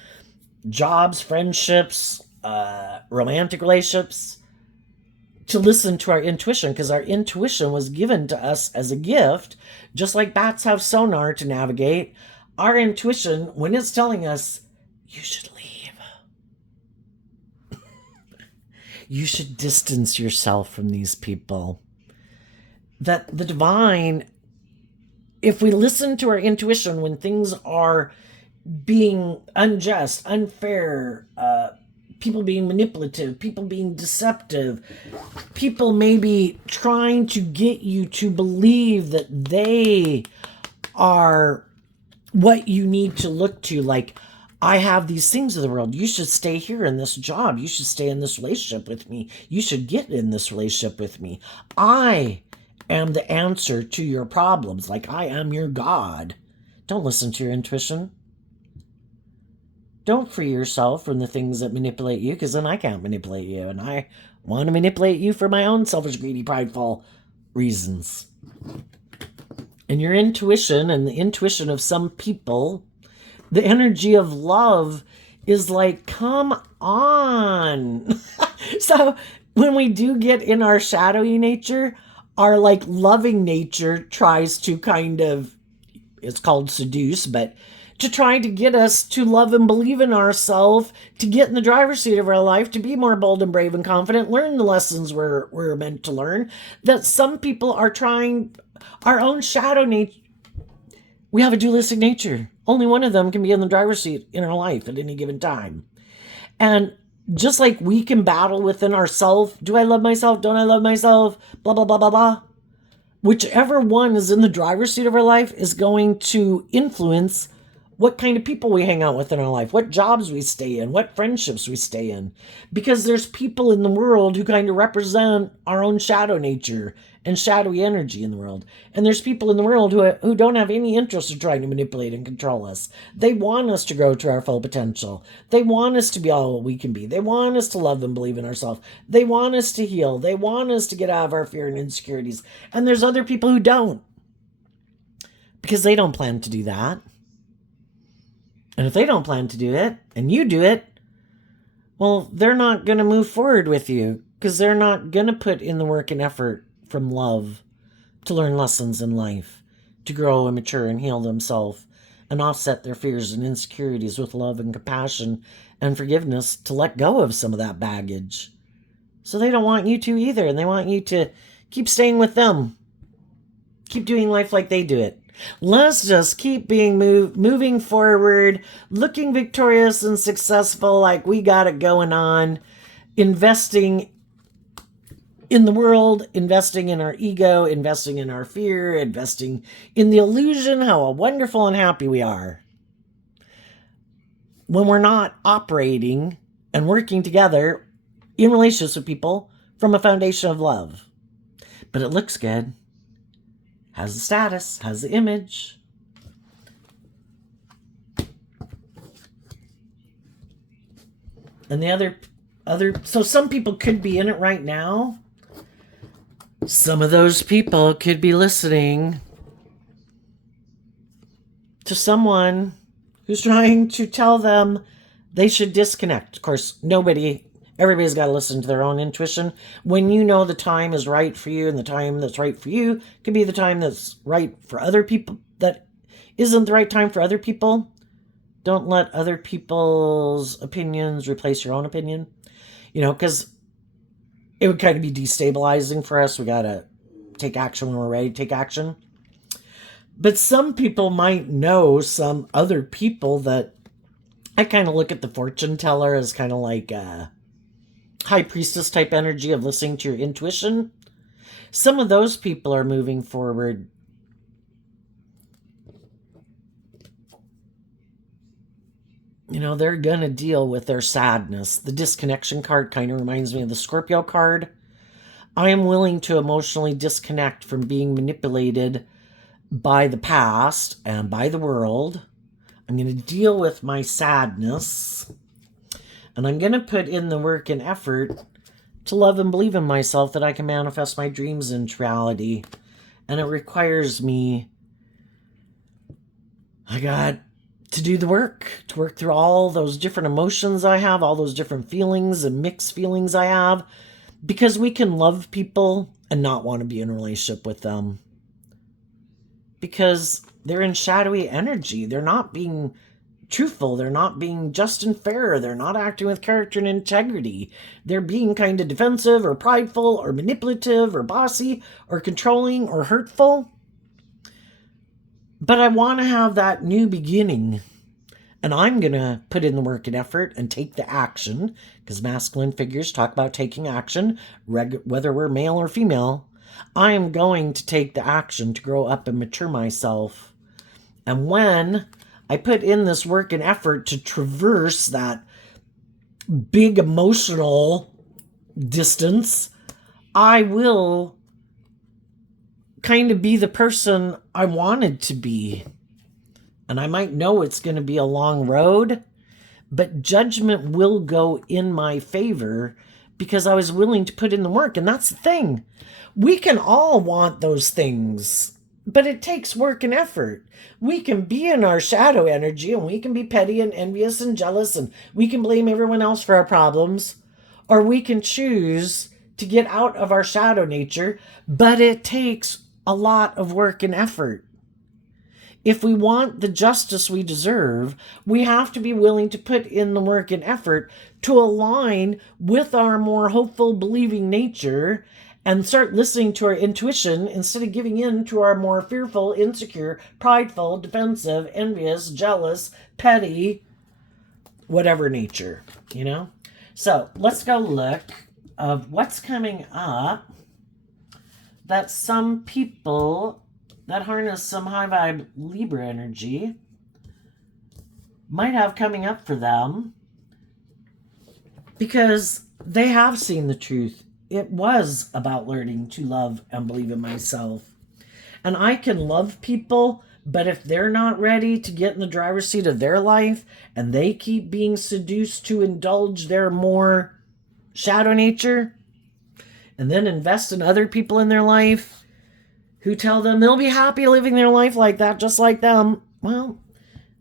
jobs, friendships, romantic relationships, to listen to our intuition, because our intuition was given to us as a gift. Just like bats have sonar to navigate, our intuition, when it's telling us, you should leave, you should distance yourself from these people, that the divine, if we listen to our intuition when things are being unjust, unfair, people being manipulative, people being deceptive, people maybe trying to get you to believe that they are what you need to look to, like, I have these things of the world. You should stay here in this job. You should stay in this relationship with me. You should get in this relationship with me. I am the answer to your problems. Like, I am your God. Don't listen to your intuition. Don't free yourself from the things that manipulate you, because then I can't manipulate you. And I want to manipulate you for my own selfish, greedy, prideful reasons. And your intuition and the intuition of some people, the energy of love is like, come on. So when we do get in our shadowy nature, our like loving nature tries to kind of, it's called seduce, but to try to get us to love and believe in ourselves, to get in the driver's seat of our life, to be more bold and brave and confident, learn the lessons we're meant to learn, that some people are trying our own shadow nature. We have a dualistic nature. Only one of them can be in the driver's seat in our life at any given time. And just like we can battle within ourselves, do I love myself? Don't I love myself? Blah, blah, blah, blah, blah. Whichever one is in the driver's seat of our life is going to influence what kind of people we hang out with in our life, what jobs we stay in, what friendships we stay in. Because there's people in the world who kind of represent our own shadow nature. and shadowy energy in the world. And there's people in the world who don't have any interest in trying to manipulate and control us. They want us to grow to our full potential. They want us to be all we can be. They want us to love and believe in ourselves. They want us to heal. They want us to get out of our fear and insecurities. And there's other people who don't, because they don't plan to do that. And if they don't plan to do it, and you do it, well, they're not going to move forward with you, because they're not going to put in the work and effort from love to learn lessons in life, to grow and mature and heal themselves, and offset their fears and insecurities with love and compassion and forgiveness, to let go of some of that baggage. So they don't want you to either, and they want you to keep staying with them. Keep doing life like they do it. Let's just keep being moving forward, looking victorious and successful like we got it going on, investing in the world, investing in our ego, investing in our fear, investing in the illusion how wonderful and happy we are, when we're not operating and working together in relationships with people from a foundation of love. But it looks good. Has the status, has the image. And the other, so some people could be in it right now. Some of those people could be listening to someone who's trying to tell them they should disconnect. Of course, everybody's got to listen to their own intuition. When you know the time is right for you, and the time that's right for you could be the time that's right for other people, that isn't the right time for other people. Don't let other people's opinions replace your own opinion. Because it would kind of be destabilizing for us. We got to take action when we're ready to take action. But some people might know some other people that I kind of look at the fortune teller as kind of like a high priestess type energy of listening to your intuition. Some of those people are moving forward. They're going to deal with their sadness. The disconnection card kind of reminds me of the Scorpio card. I am willing to emotionally disconnect from being manipulated by the past and by the world. I'm going to deal with my sadness. And I'm going to put in the work and effort to love and believe in myself that I can manifest my dreams into reality. And it requires me, to do the work, to work through all those different emotions I have, all those different feelings and mixed feelings I have, because we can love people and not want to be in a relationship with them. Because they're in shadowy energy. They're not being truthful. They're not being just and fair. They're not acting with character and integrity. They're being kind of defensive or prideful or manipulative or bossy or controlling or hurtful. But I want to have that new beginning. And I'm going to put in the work and effort and take the action, because masculine figures talk about taking action, whether we're male or female. I am going to take the action to grow up and mature myself. And when I put in this work and effort to traverse that big emotional distance, I will kind of be the person I wanted to be. And I might know it's going to be a long road, but judgment will go in my favor because I was willing to put in the work. And that's the thing. We can all want those things, but it takes work and effort. We can be in our shadow energy, and we can be petty and envious and jealous, and we can blame everyone else for our problems, or we can choose to get out of our shadow nature, but it takes a lot of work and effort. If we want the justice we deserve, we have to be willing to put in the work and effort to align with our more hopeful, believing nature and start listening to our intuition instead of giving in to our more fearful, insecure, prideful, defensive, envious, jealous, petty, whatever nature, So let's go look of what's coming up that some people that harness some high vibe Libra energy might have coming up for them, because they have seen the truth it was about learning to love and believe in myself. And I can love people, but if they're not ready to get in the driver's seat of their life and they keep being seduced to indulge their more shadow nature and then invest in other people in their life who tell them they'll be happy living their life like that, just like them, well,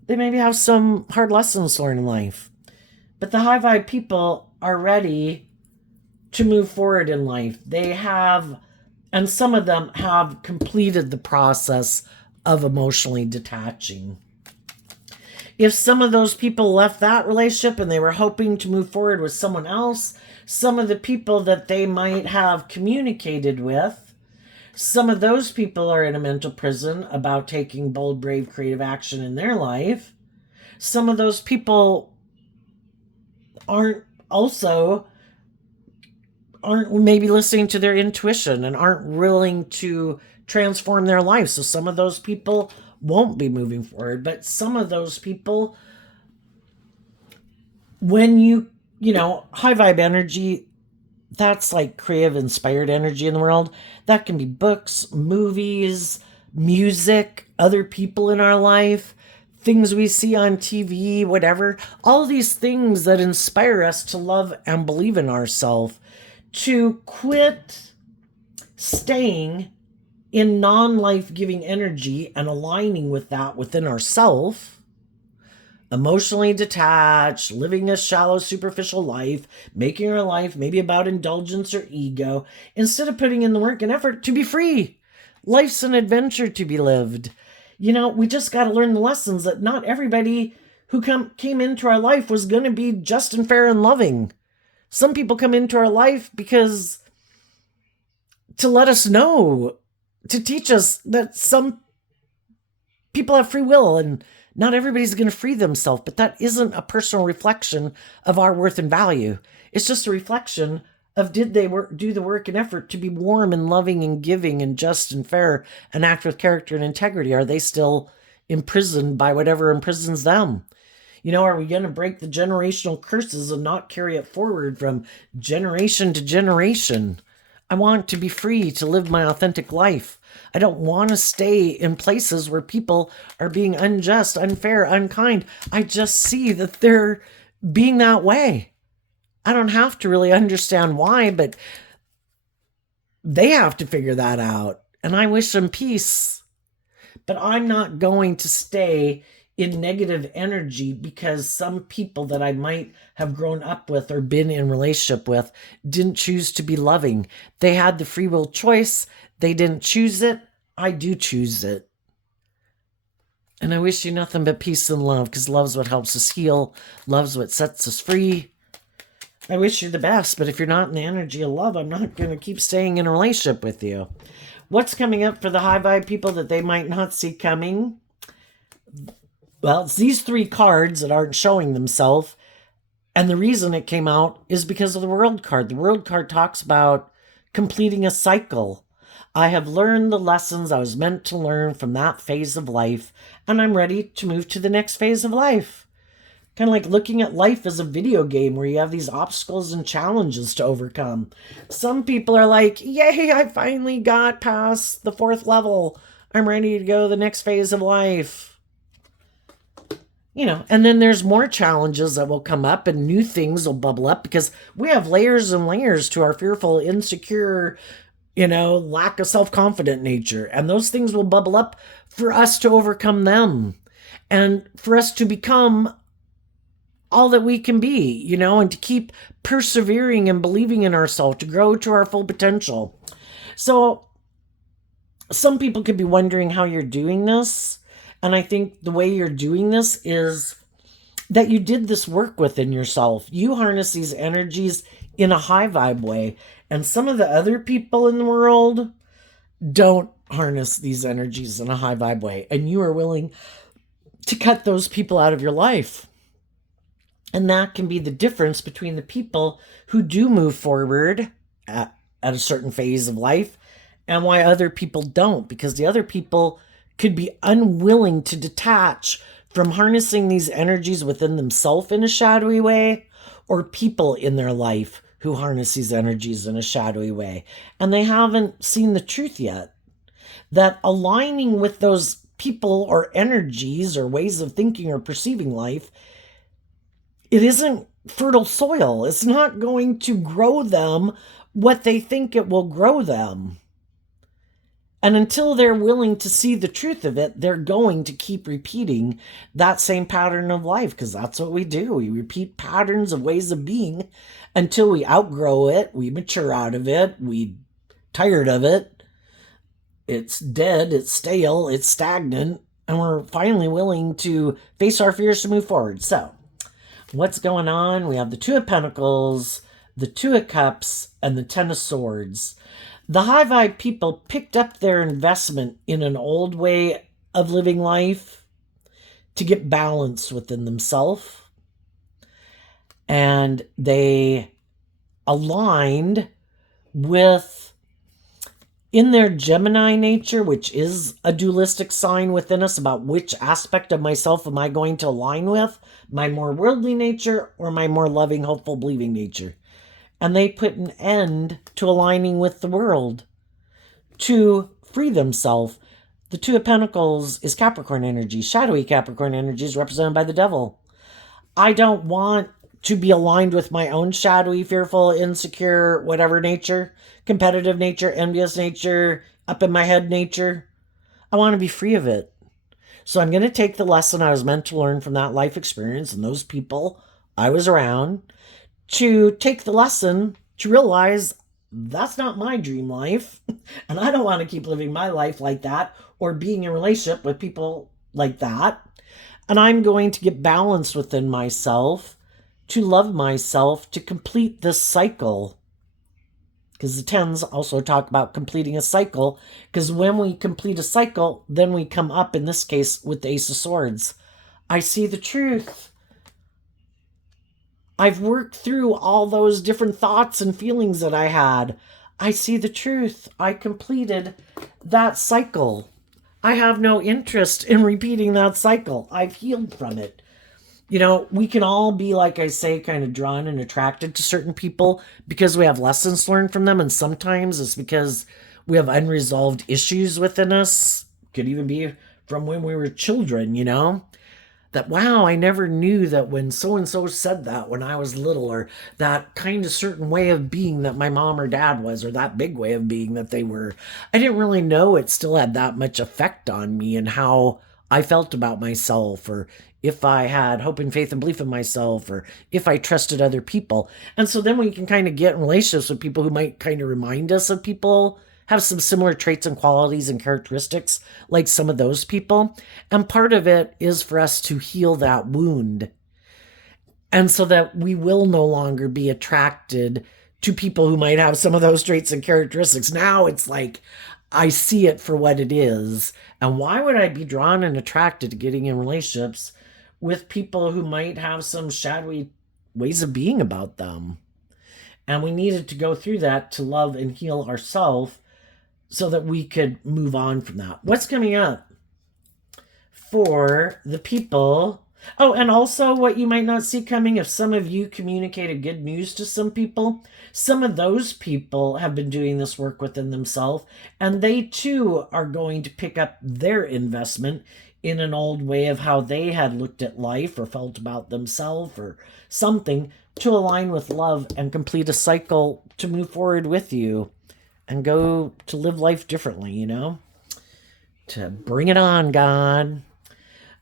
they maybe have some hard lessons to learn in life. But the high vibe people are ready to move forward in life. They have, and some of them have completed the process of emotionally detaching. If some of those people left that relationship and they were hoping to move forward with someone else, some of the people that they might have communicated with, some of those people are in a mental prison about taking bold, brave, creative action in their life. Some of those people aren't maybe listening to their intuition and aren't willing to transform their life. So some of those people won't be moving forward. But some of those people, when high vibe energy, that's like creative, inspired energy in the world. That can be books, movies, music, other people in our life, things we see on TV, whatever. All these things that inspire us to love and believe in ourselves, to quit staying in non-life-giving energy and aligning with that within ourselves, emotionally detached, living a shallow, superficial life, making our life maybe about indulgence or ego, instead of putting in the work and effort to be free. Life's an adventure to be lived. We just got to learn the lessons that not everybody who came into our life was going to be just and fair and loving. Some people come into our life because to let us know, to teach us that some people have free will and not everybody's going to free themselves, but that isn't a personal reflection of our worth and value. It's just a reflection of, did they do the work and effort to be warm and loving and giving and just and fair and act with character and integrity? Are they still imprisoned by whatever imprisons them? Are we going to break the generational curses and not carry it forward from generation to generation? I want to be free to live my authentic life. I don't want to stay in places where people are being unjust, unfair, unkind. I just see that they're being that way. I don't have to really understand why, but they have to figure that out. And I wish them peace. But I'm not going to stay in negative energy because some people that I might have grown up with or been in relationship with didn't choose to be loving. They had the free will choice. They didn't choose it. I do choose it. And I wish you nothing but peace and love, because love's what helps us heal. Love's what sets us free. I wish you the best, but if you're not in the energy of love, I'm not going to keep staying in a relationship with you. What's coming up for the high vibe people that they might not see coming? Well, it's these three cards that aren't showing themselves. And the reason it came out is because of the World card. The World card talks about completing a cycle. I have learned the lessons I was meant to learn from that phase of life, and I'm ready to move to the next phase of life. Kind of like looking at life as a video game where you have these obstacles and challenges to overcome. Some people are like, yay, I finally got past the 4th level. I'm ready to go to the next phase of life. And then there's more challenges that will come up and new things will bubble up because we have layers and layers to our fearful, insecure, lack of self-confident nature. And those things will bubble up for us to overcome them and for us to become all that we can be, and to keep persevering and believing in ourselves, to grow to our full potential. So some people could be wondering how you're doing this. And I think the way you're doing this is that you did this work within yourself. You harness these energies in a high vibe way. And some of the other people in the world don't harness these energies in a high vibe way. And you are willing to cut those people out of your life. And that can be the difference between the people who do move forward at a certain phase of life and why other people don't. Because the other people could be unwilling to detach from harnessing these energies within themselves in a shadowy way, or people in their life who harness these energies in a shadowy way. And they haven't seen the truth yet. That aligning with those people or energies or ways of thinking or perceiving life, it isn't fertile soil. It's not going to grow them what they think it will grow them. And until they're willing to see the truth of it, they're going to keep repeating that same pattern of life, because that's what we do. We repeat patterns of ways of being until we outgrow it, we mature out of it, we tired of it, it's dead, it's stale, it's stagnant, and we're finally willing to face our fears to move forward. So, what's going on? We have the Two of Pentacles, the Two of Cups, and the Ten of Swords. The high vibe people picked up their investment in an old way of living life to get balance within themselves. And they aligned with, in their Gemini nature, which is a dualistic sign within us about which aspect of myself am I going to align with, my more worldly nature or my more loving, hopeful, believing nature. And they put an end to aligning with the world to free themselves. The Two of Pentacles is Capricorn energy. Shadowy Capricorn energy is represented by the devil. I don't want to be aligned with my own shadowy, fearful, insecure, whatever nature, competitive nature, envious nature, up in my head nature. I want to be free of it. So I'm going to take the lesson I was meant to learn from that life experience and those people I was around, to take the lesson to realize that's not my dream life. And I don't want to keep living my life like that or being in a relationship with people like that. And I'm going to get balanced within myself, to love myself, to complete this cycle. Because the tens also talk about completing a cycle. Because when we complete a cycle, then we come up, in this case, with the Ace of Swords. I see the truth. I've worked through all those different thoughts and feelings that I had. I see the truth. I completed that cycle. I have no interest in repeating that cycle. I've healed from it. You know, we can all be, like I say, kind of drawn and attracted to certain people because we have lessons learned from them. And sometimes it's because we have unresolved issues within us. Could even be from when we were children, you know? That, wow, I never knew that when so-and-so said that when I was little, or that kind of certain way of being that my mom or dad was, or that big way of being that they were. I didn't really know it still had that much effect on me and how I felt about myself, or if I had hope and faith and belief in myself, or if I trusted other people. And so then we can kind of get in relationships with people who might kind of remind us of people, have some similar traits and qualities and characteristics like some of those people. And part of it is for us to heal that wound. And so that we will no longer be attracted to people who might have some of those traits and characteristics. Now it's like, I see it for what it is. And why would I be drawn and attracted to getting in relationships with people who might have some shadowy ways of being about them? And we needed to go through that to love and heal ourselves so that we could move on from that. What's coming up for the people? Oh, and also what you might not see coming, if some of you communicated good news to some people, some of those people have been doing this work within themselves, and they too are going to pick up their investment in an old way of how they had looked at life or felt about themselves or something, to align with love and complete a cycle to move forward with you and go to live life differently, you know? To bring it on, God.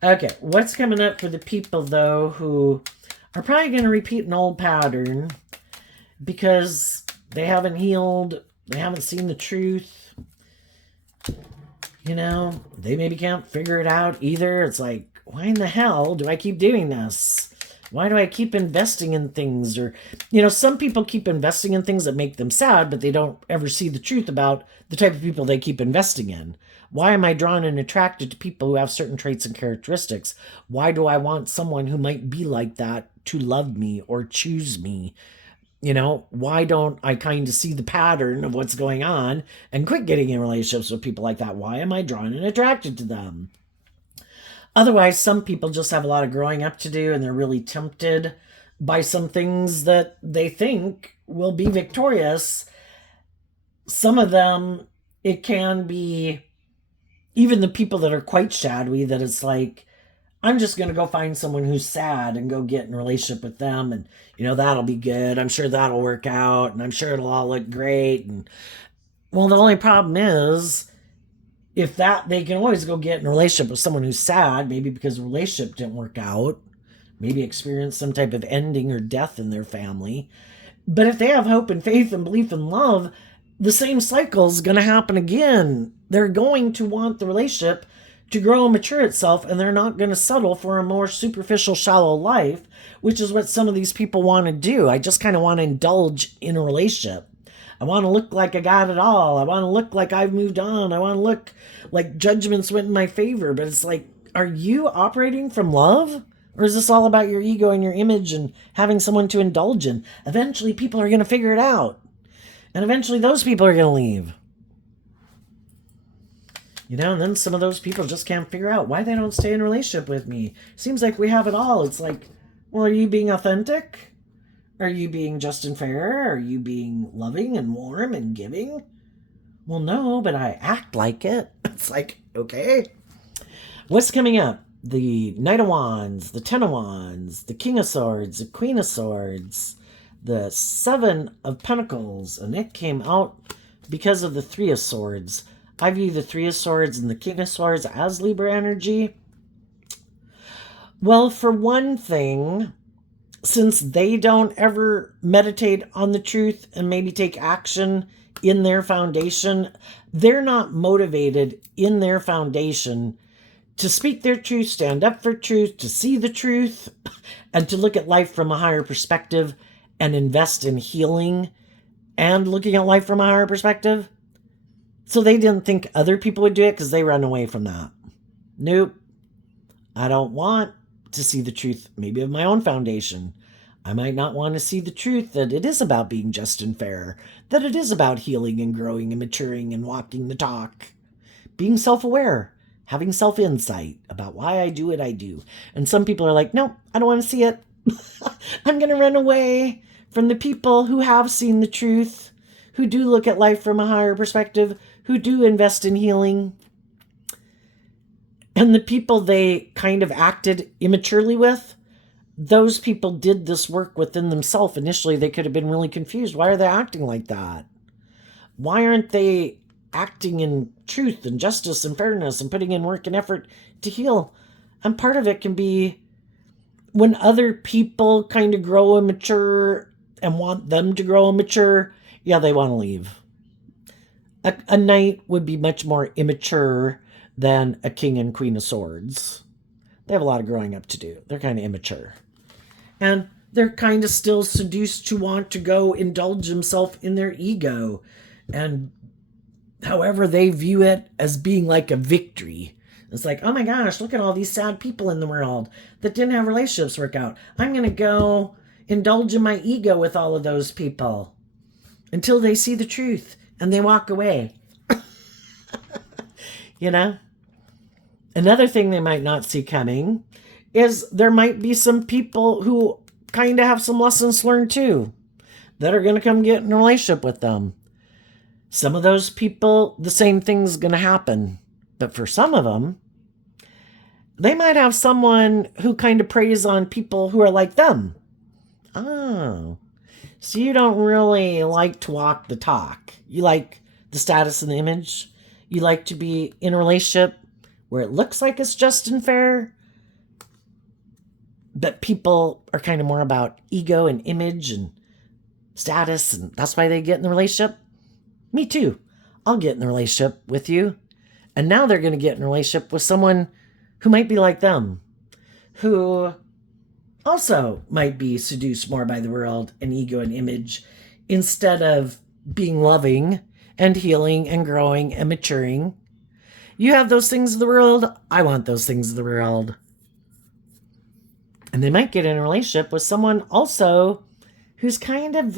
Okay, what's coming up for the people, though, who are probably going to repeat an old pattern because they haven't healed, they haven't seen the truth, you know? They maybe can't figure it out either. It's like, why in the hell do I keep doing this? Why do I keep investing in things? Or, you know, some people keep investing in things that make them sad, but they don't ever see the truth about the type of people they keep investing in. Why am I drawn and attracted to people who have certain traits and characteristics? Why do I want someone who might be like that to love me or choose me? You know, why don't I kind of see the pattern of what's going on and quit getting in relationships with people like that? Why am I drawn and attracted to them? Otherwise, some people just have a lot of growing up to do, and they're really tempted by some things that they think will be victorious. Some of them, it can be even the people that are quite shadowy, that it's like, I'm just going to go find someone who's sad and go get in a relationship with them. And, that'll be good. I'm sure that'll work out. And I'm sure it'll all look great. And, well, the only problem is, if that, they can always go get in a relationship with someone who's sad, maybe because the relationship didn't work out, maybe experience some type of ending or death in their family. But if they have hope and faith and belief and love, the same cycle is going to happen again. They're going to want the relationship to grow and mature itself, and they're not going to settle for a more superficial, shallow life, which is what some of these people want to do. I just kind of want to indulge in a relationship. I want to look like I got it all. I want to look like I've moved on. I want to look like judgments went in my favor. But it's like, are you operating from love? Or is this all about your ego and your image and having someone to indulge in? Eventually, people are going to figure it out. And eventually, those people are going to leave. And then some of those people just can't figure out why they don't stay in a relationship with me. Seems like we have it all. It's like, well, are you being authentic? Are you being just and fair? Are you being loving and warm and giving? Well, no, but I act like it. It's like, okay. What's coming up? The Knight of Wands, the Ten of Wands, the King of Swords, the Queen of Swords, the Seven of Pentacles, and it came out because of the Three of Swords. I view the Three of Swords and the King of Swords as Libra energy. Well, for one thing, since they don't ever meditate on the truth and maybe take action in their foundation, they're not motivated in their foundation to speak their truth, stand up for truth, to see the truth, and to look at life from a higher perspective and invest in healing and looking at life from a higher perspective. So they didn't think other people would do it because they run away from that. Nope. I don't want to see the truth, maybe of my own foundation. I might not want to see the truth that it is about being just and fair, that it is about healing and growing and maturing and walking the talk, being self-aware, having self-insight about why I do what I do. And some people are like, no, I don't want to see it. I'm going to run away from the people who have seen the truth, who do look at life from a higher perspective, who do invest in healing. And the people they kind of acted immaturely with, those people did this work within themselves. Initially, they could have been really confused. Why are they acting like that? Why aren't they acting in truth and justice and fairness and putting in work and effort to heal? And part of it can be when other people kind of grow and mature and want them to grow and mature, yeah, they want to leave. A knight would be much more immature than a king and queen of swords. They have a lot of growing up to do. They're kind of immature. And they're kind of still seduced to want to go indulge themselves in their ego. And however they view it as being like a victory. It's like, oh my gosh, look at all these sad people in the world that didn't have relationships work out. I'm going to go indulge in my ego with all of those people until they see the truth and they walk away. Another thing they might not see coming is there might be some people who kind of have some lessons learned too that are going to come get in a relationship with them. Some of those people, the same thing's going to happen. But for some of them, they might have someone who kind of preys on people who are like them. Oh, so you don't really like to walk the talk. You like the status and the image. You like to be in a relationship where it looks like it's just and fair, but people are kind of more about ego and image and status, and that's why they get in the relationship. Me too. I'll get in a relationship with you. And now they're going to get in a relationship with someone who might be like them, who also might be seduced more by the world and ego and image instead of being loving and healing and growing and maturing. You have those things of the world. I want those things of the world. And they might get in a relationship with someone also who's kind of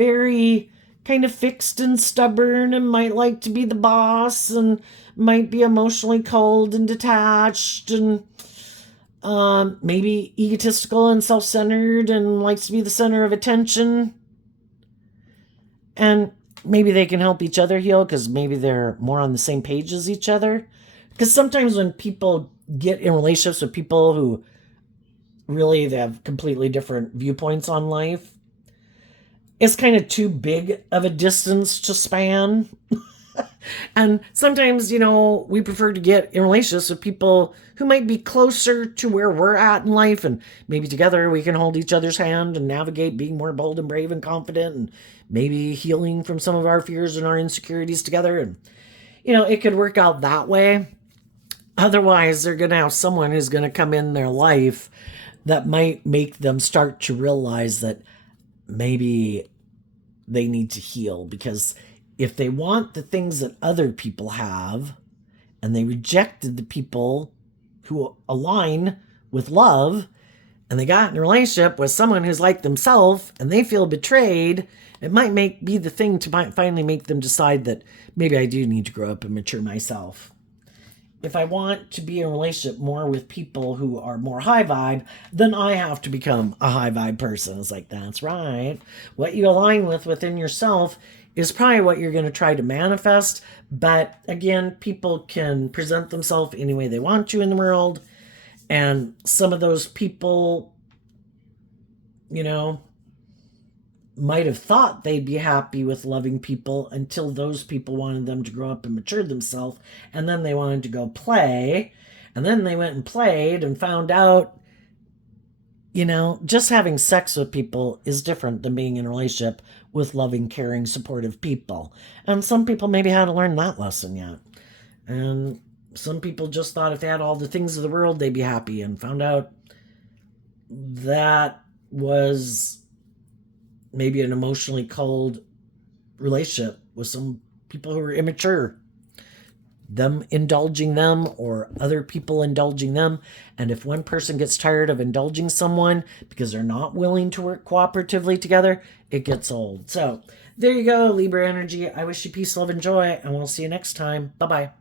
fixed and stubborn and might like to be the boss and might be emotionally cold and detached and maybe egotistical and self-centered and likes to be the center of attention. And maybe they can help each other heal because maybe they're more on the same page as each other. Because sometimes when people get in relationships with people who really they have completely different viewpoints on life, it's kind of too big of a distance to span. And sometimes, we prefer to get in relationships with people who might be closer to where we're at in life, and maybe together we can hold each other's hand and navigate being more bold and brave and confident, and maybe healing from some of our fears and our insecurities together. And, it could work out that way. Otherwise, they're going to have someone who's going to come in their life that might make them start to realize that maybe they need to heal, because if they want the things that other people have and they rejected the people who align with love, and they got in a relationship with someone who's like themselves and they feel betrayed, it might be the thing to finally make them decide that maybe I do need to grow up and mature myself. If I want to be in a relationship more with people who are more high vibe, then I have to become a high vibe person. It's like, that's right. What you align with within yourself is probably what you're going to try to manifest. But again, people can present themselves any way they want to in the world. And some of those people, might have thought they'd be happy with loving people until those people wanted them to grow up and mature themselves. And then they wanted to go play. And then they went and played and found out, just having sex with people is different than being in a relationship with loving, caring, supportive people. And some people maybe hadn't learned that lesson yet. And some people just thought if they had all the things of the world, they'd be happy, and found out that was maybe an emotionally cold relationship with some people who are immature. Them indulging them or other people indulging them. And if one person gets tired of indulging someone because they're not willing to work cooperatively together, it gets old. So there you go, Libra energy. I wish you peace, love, and joy, and we'll see you next time. Bye-bye.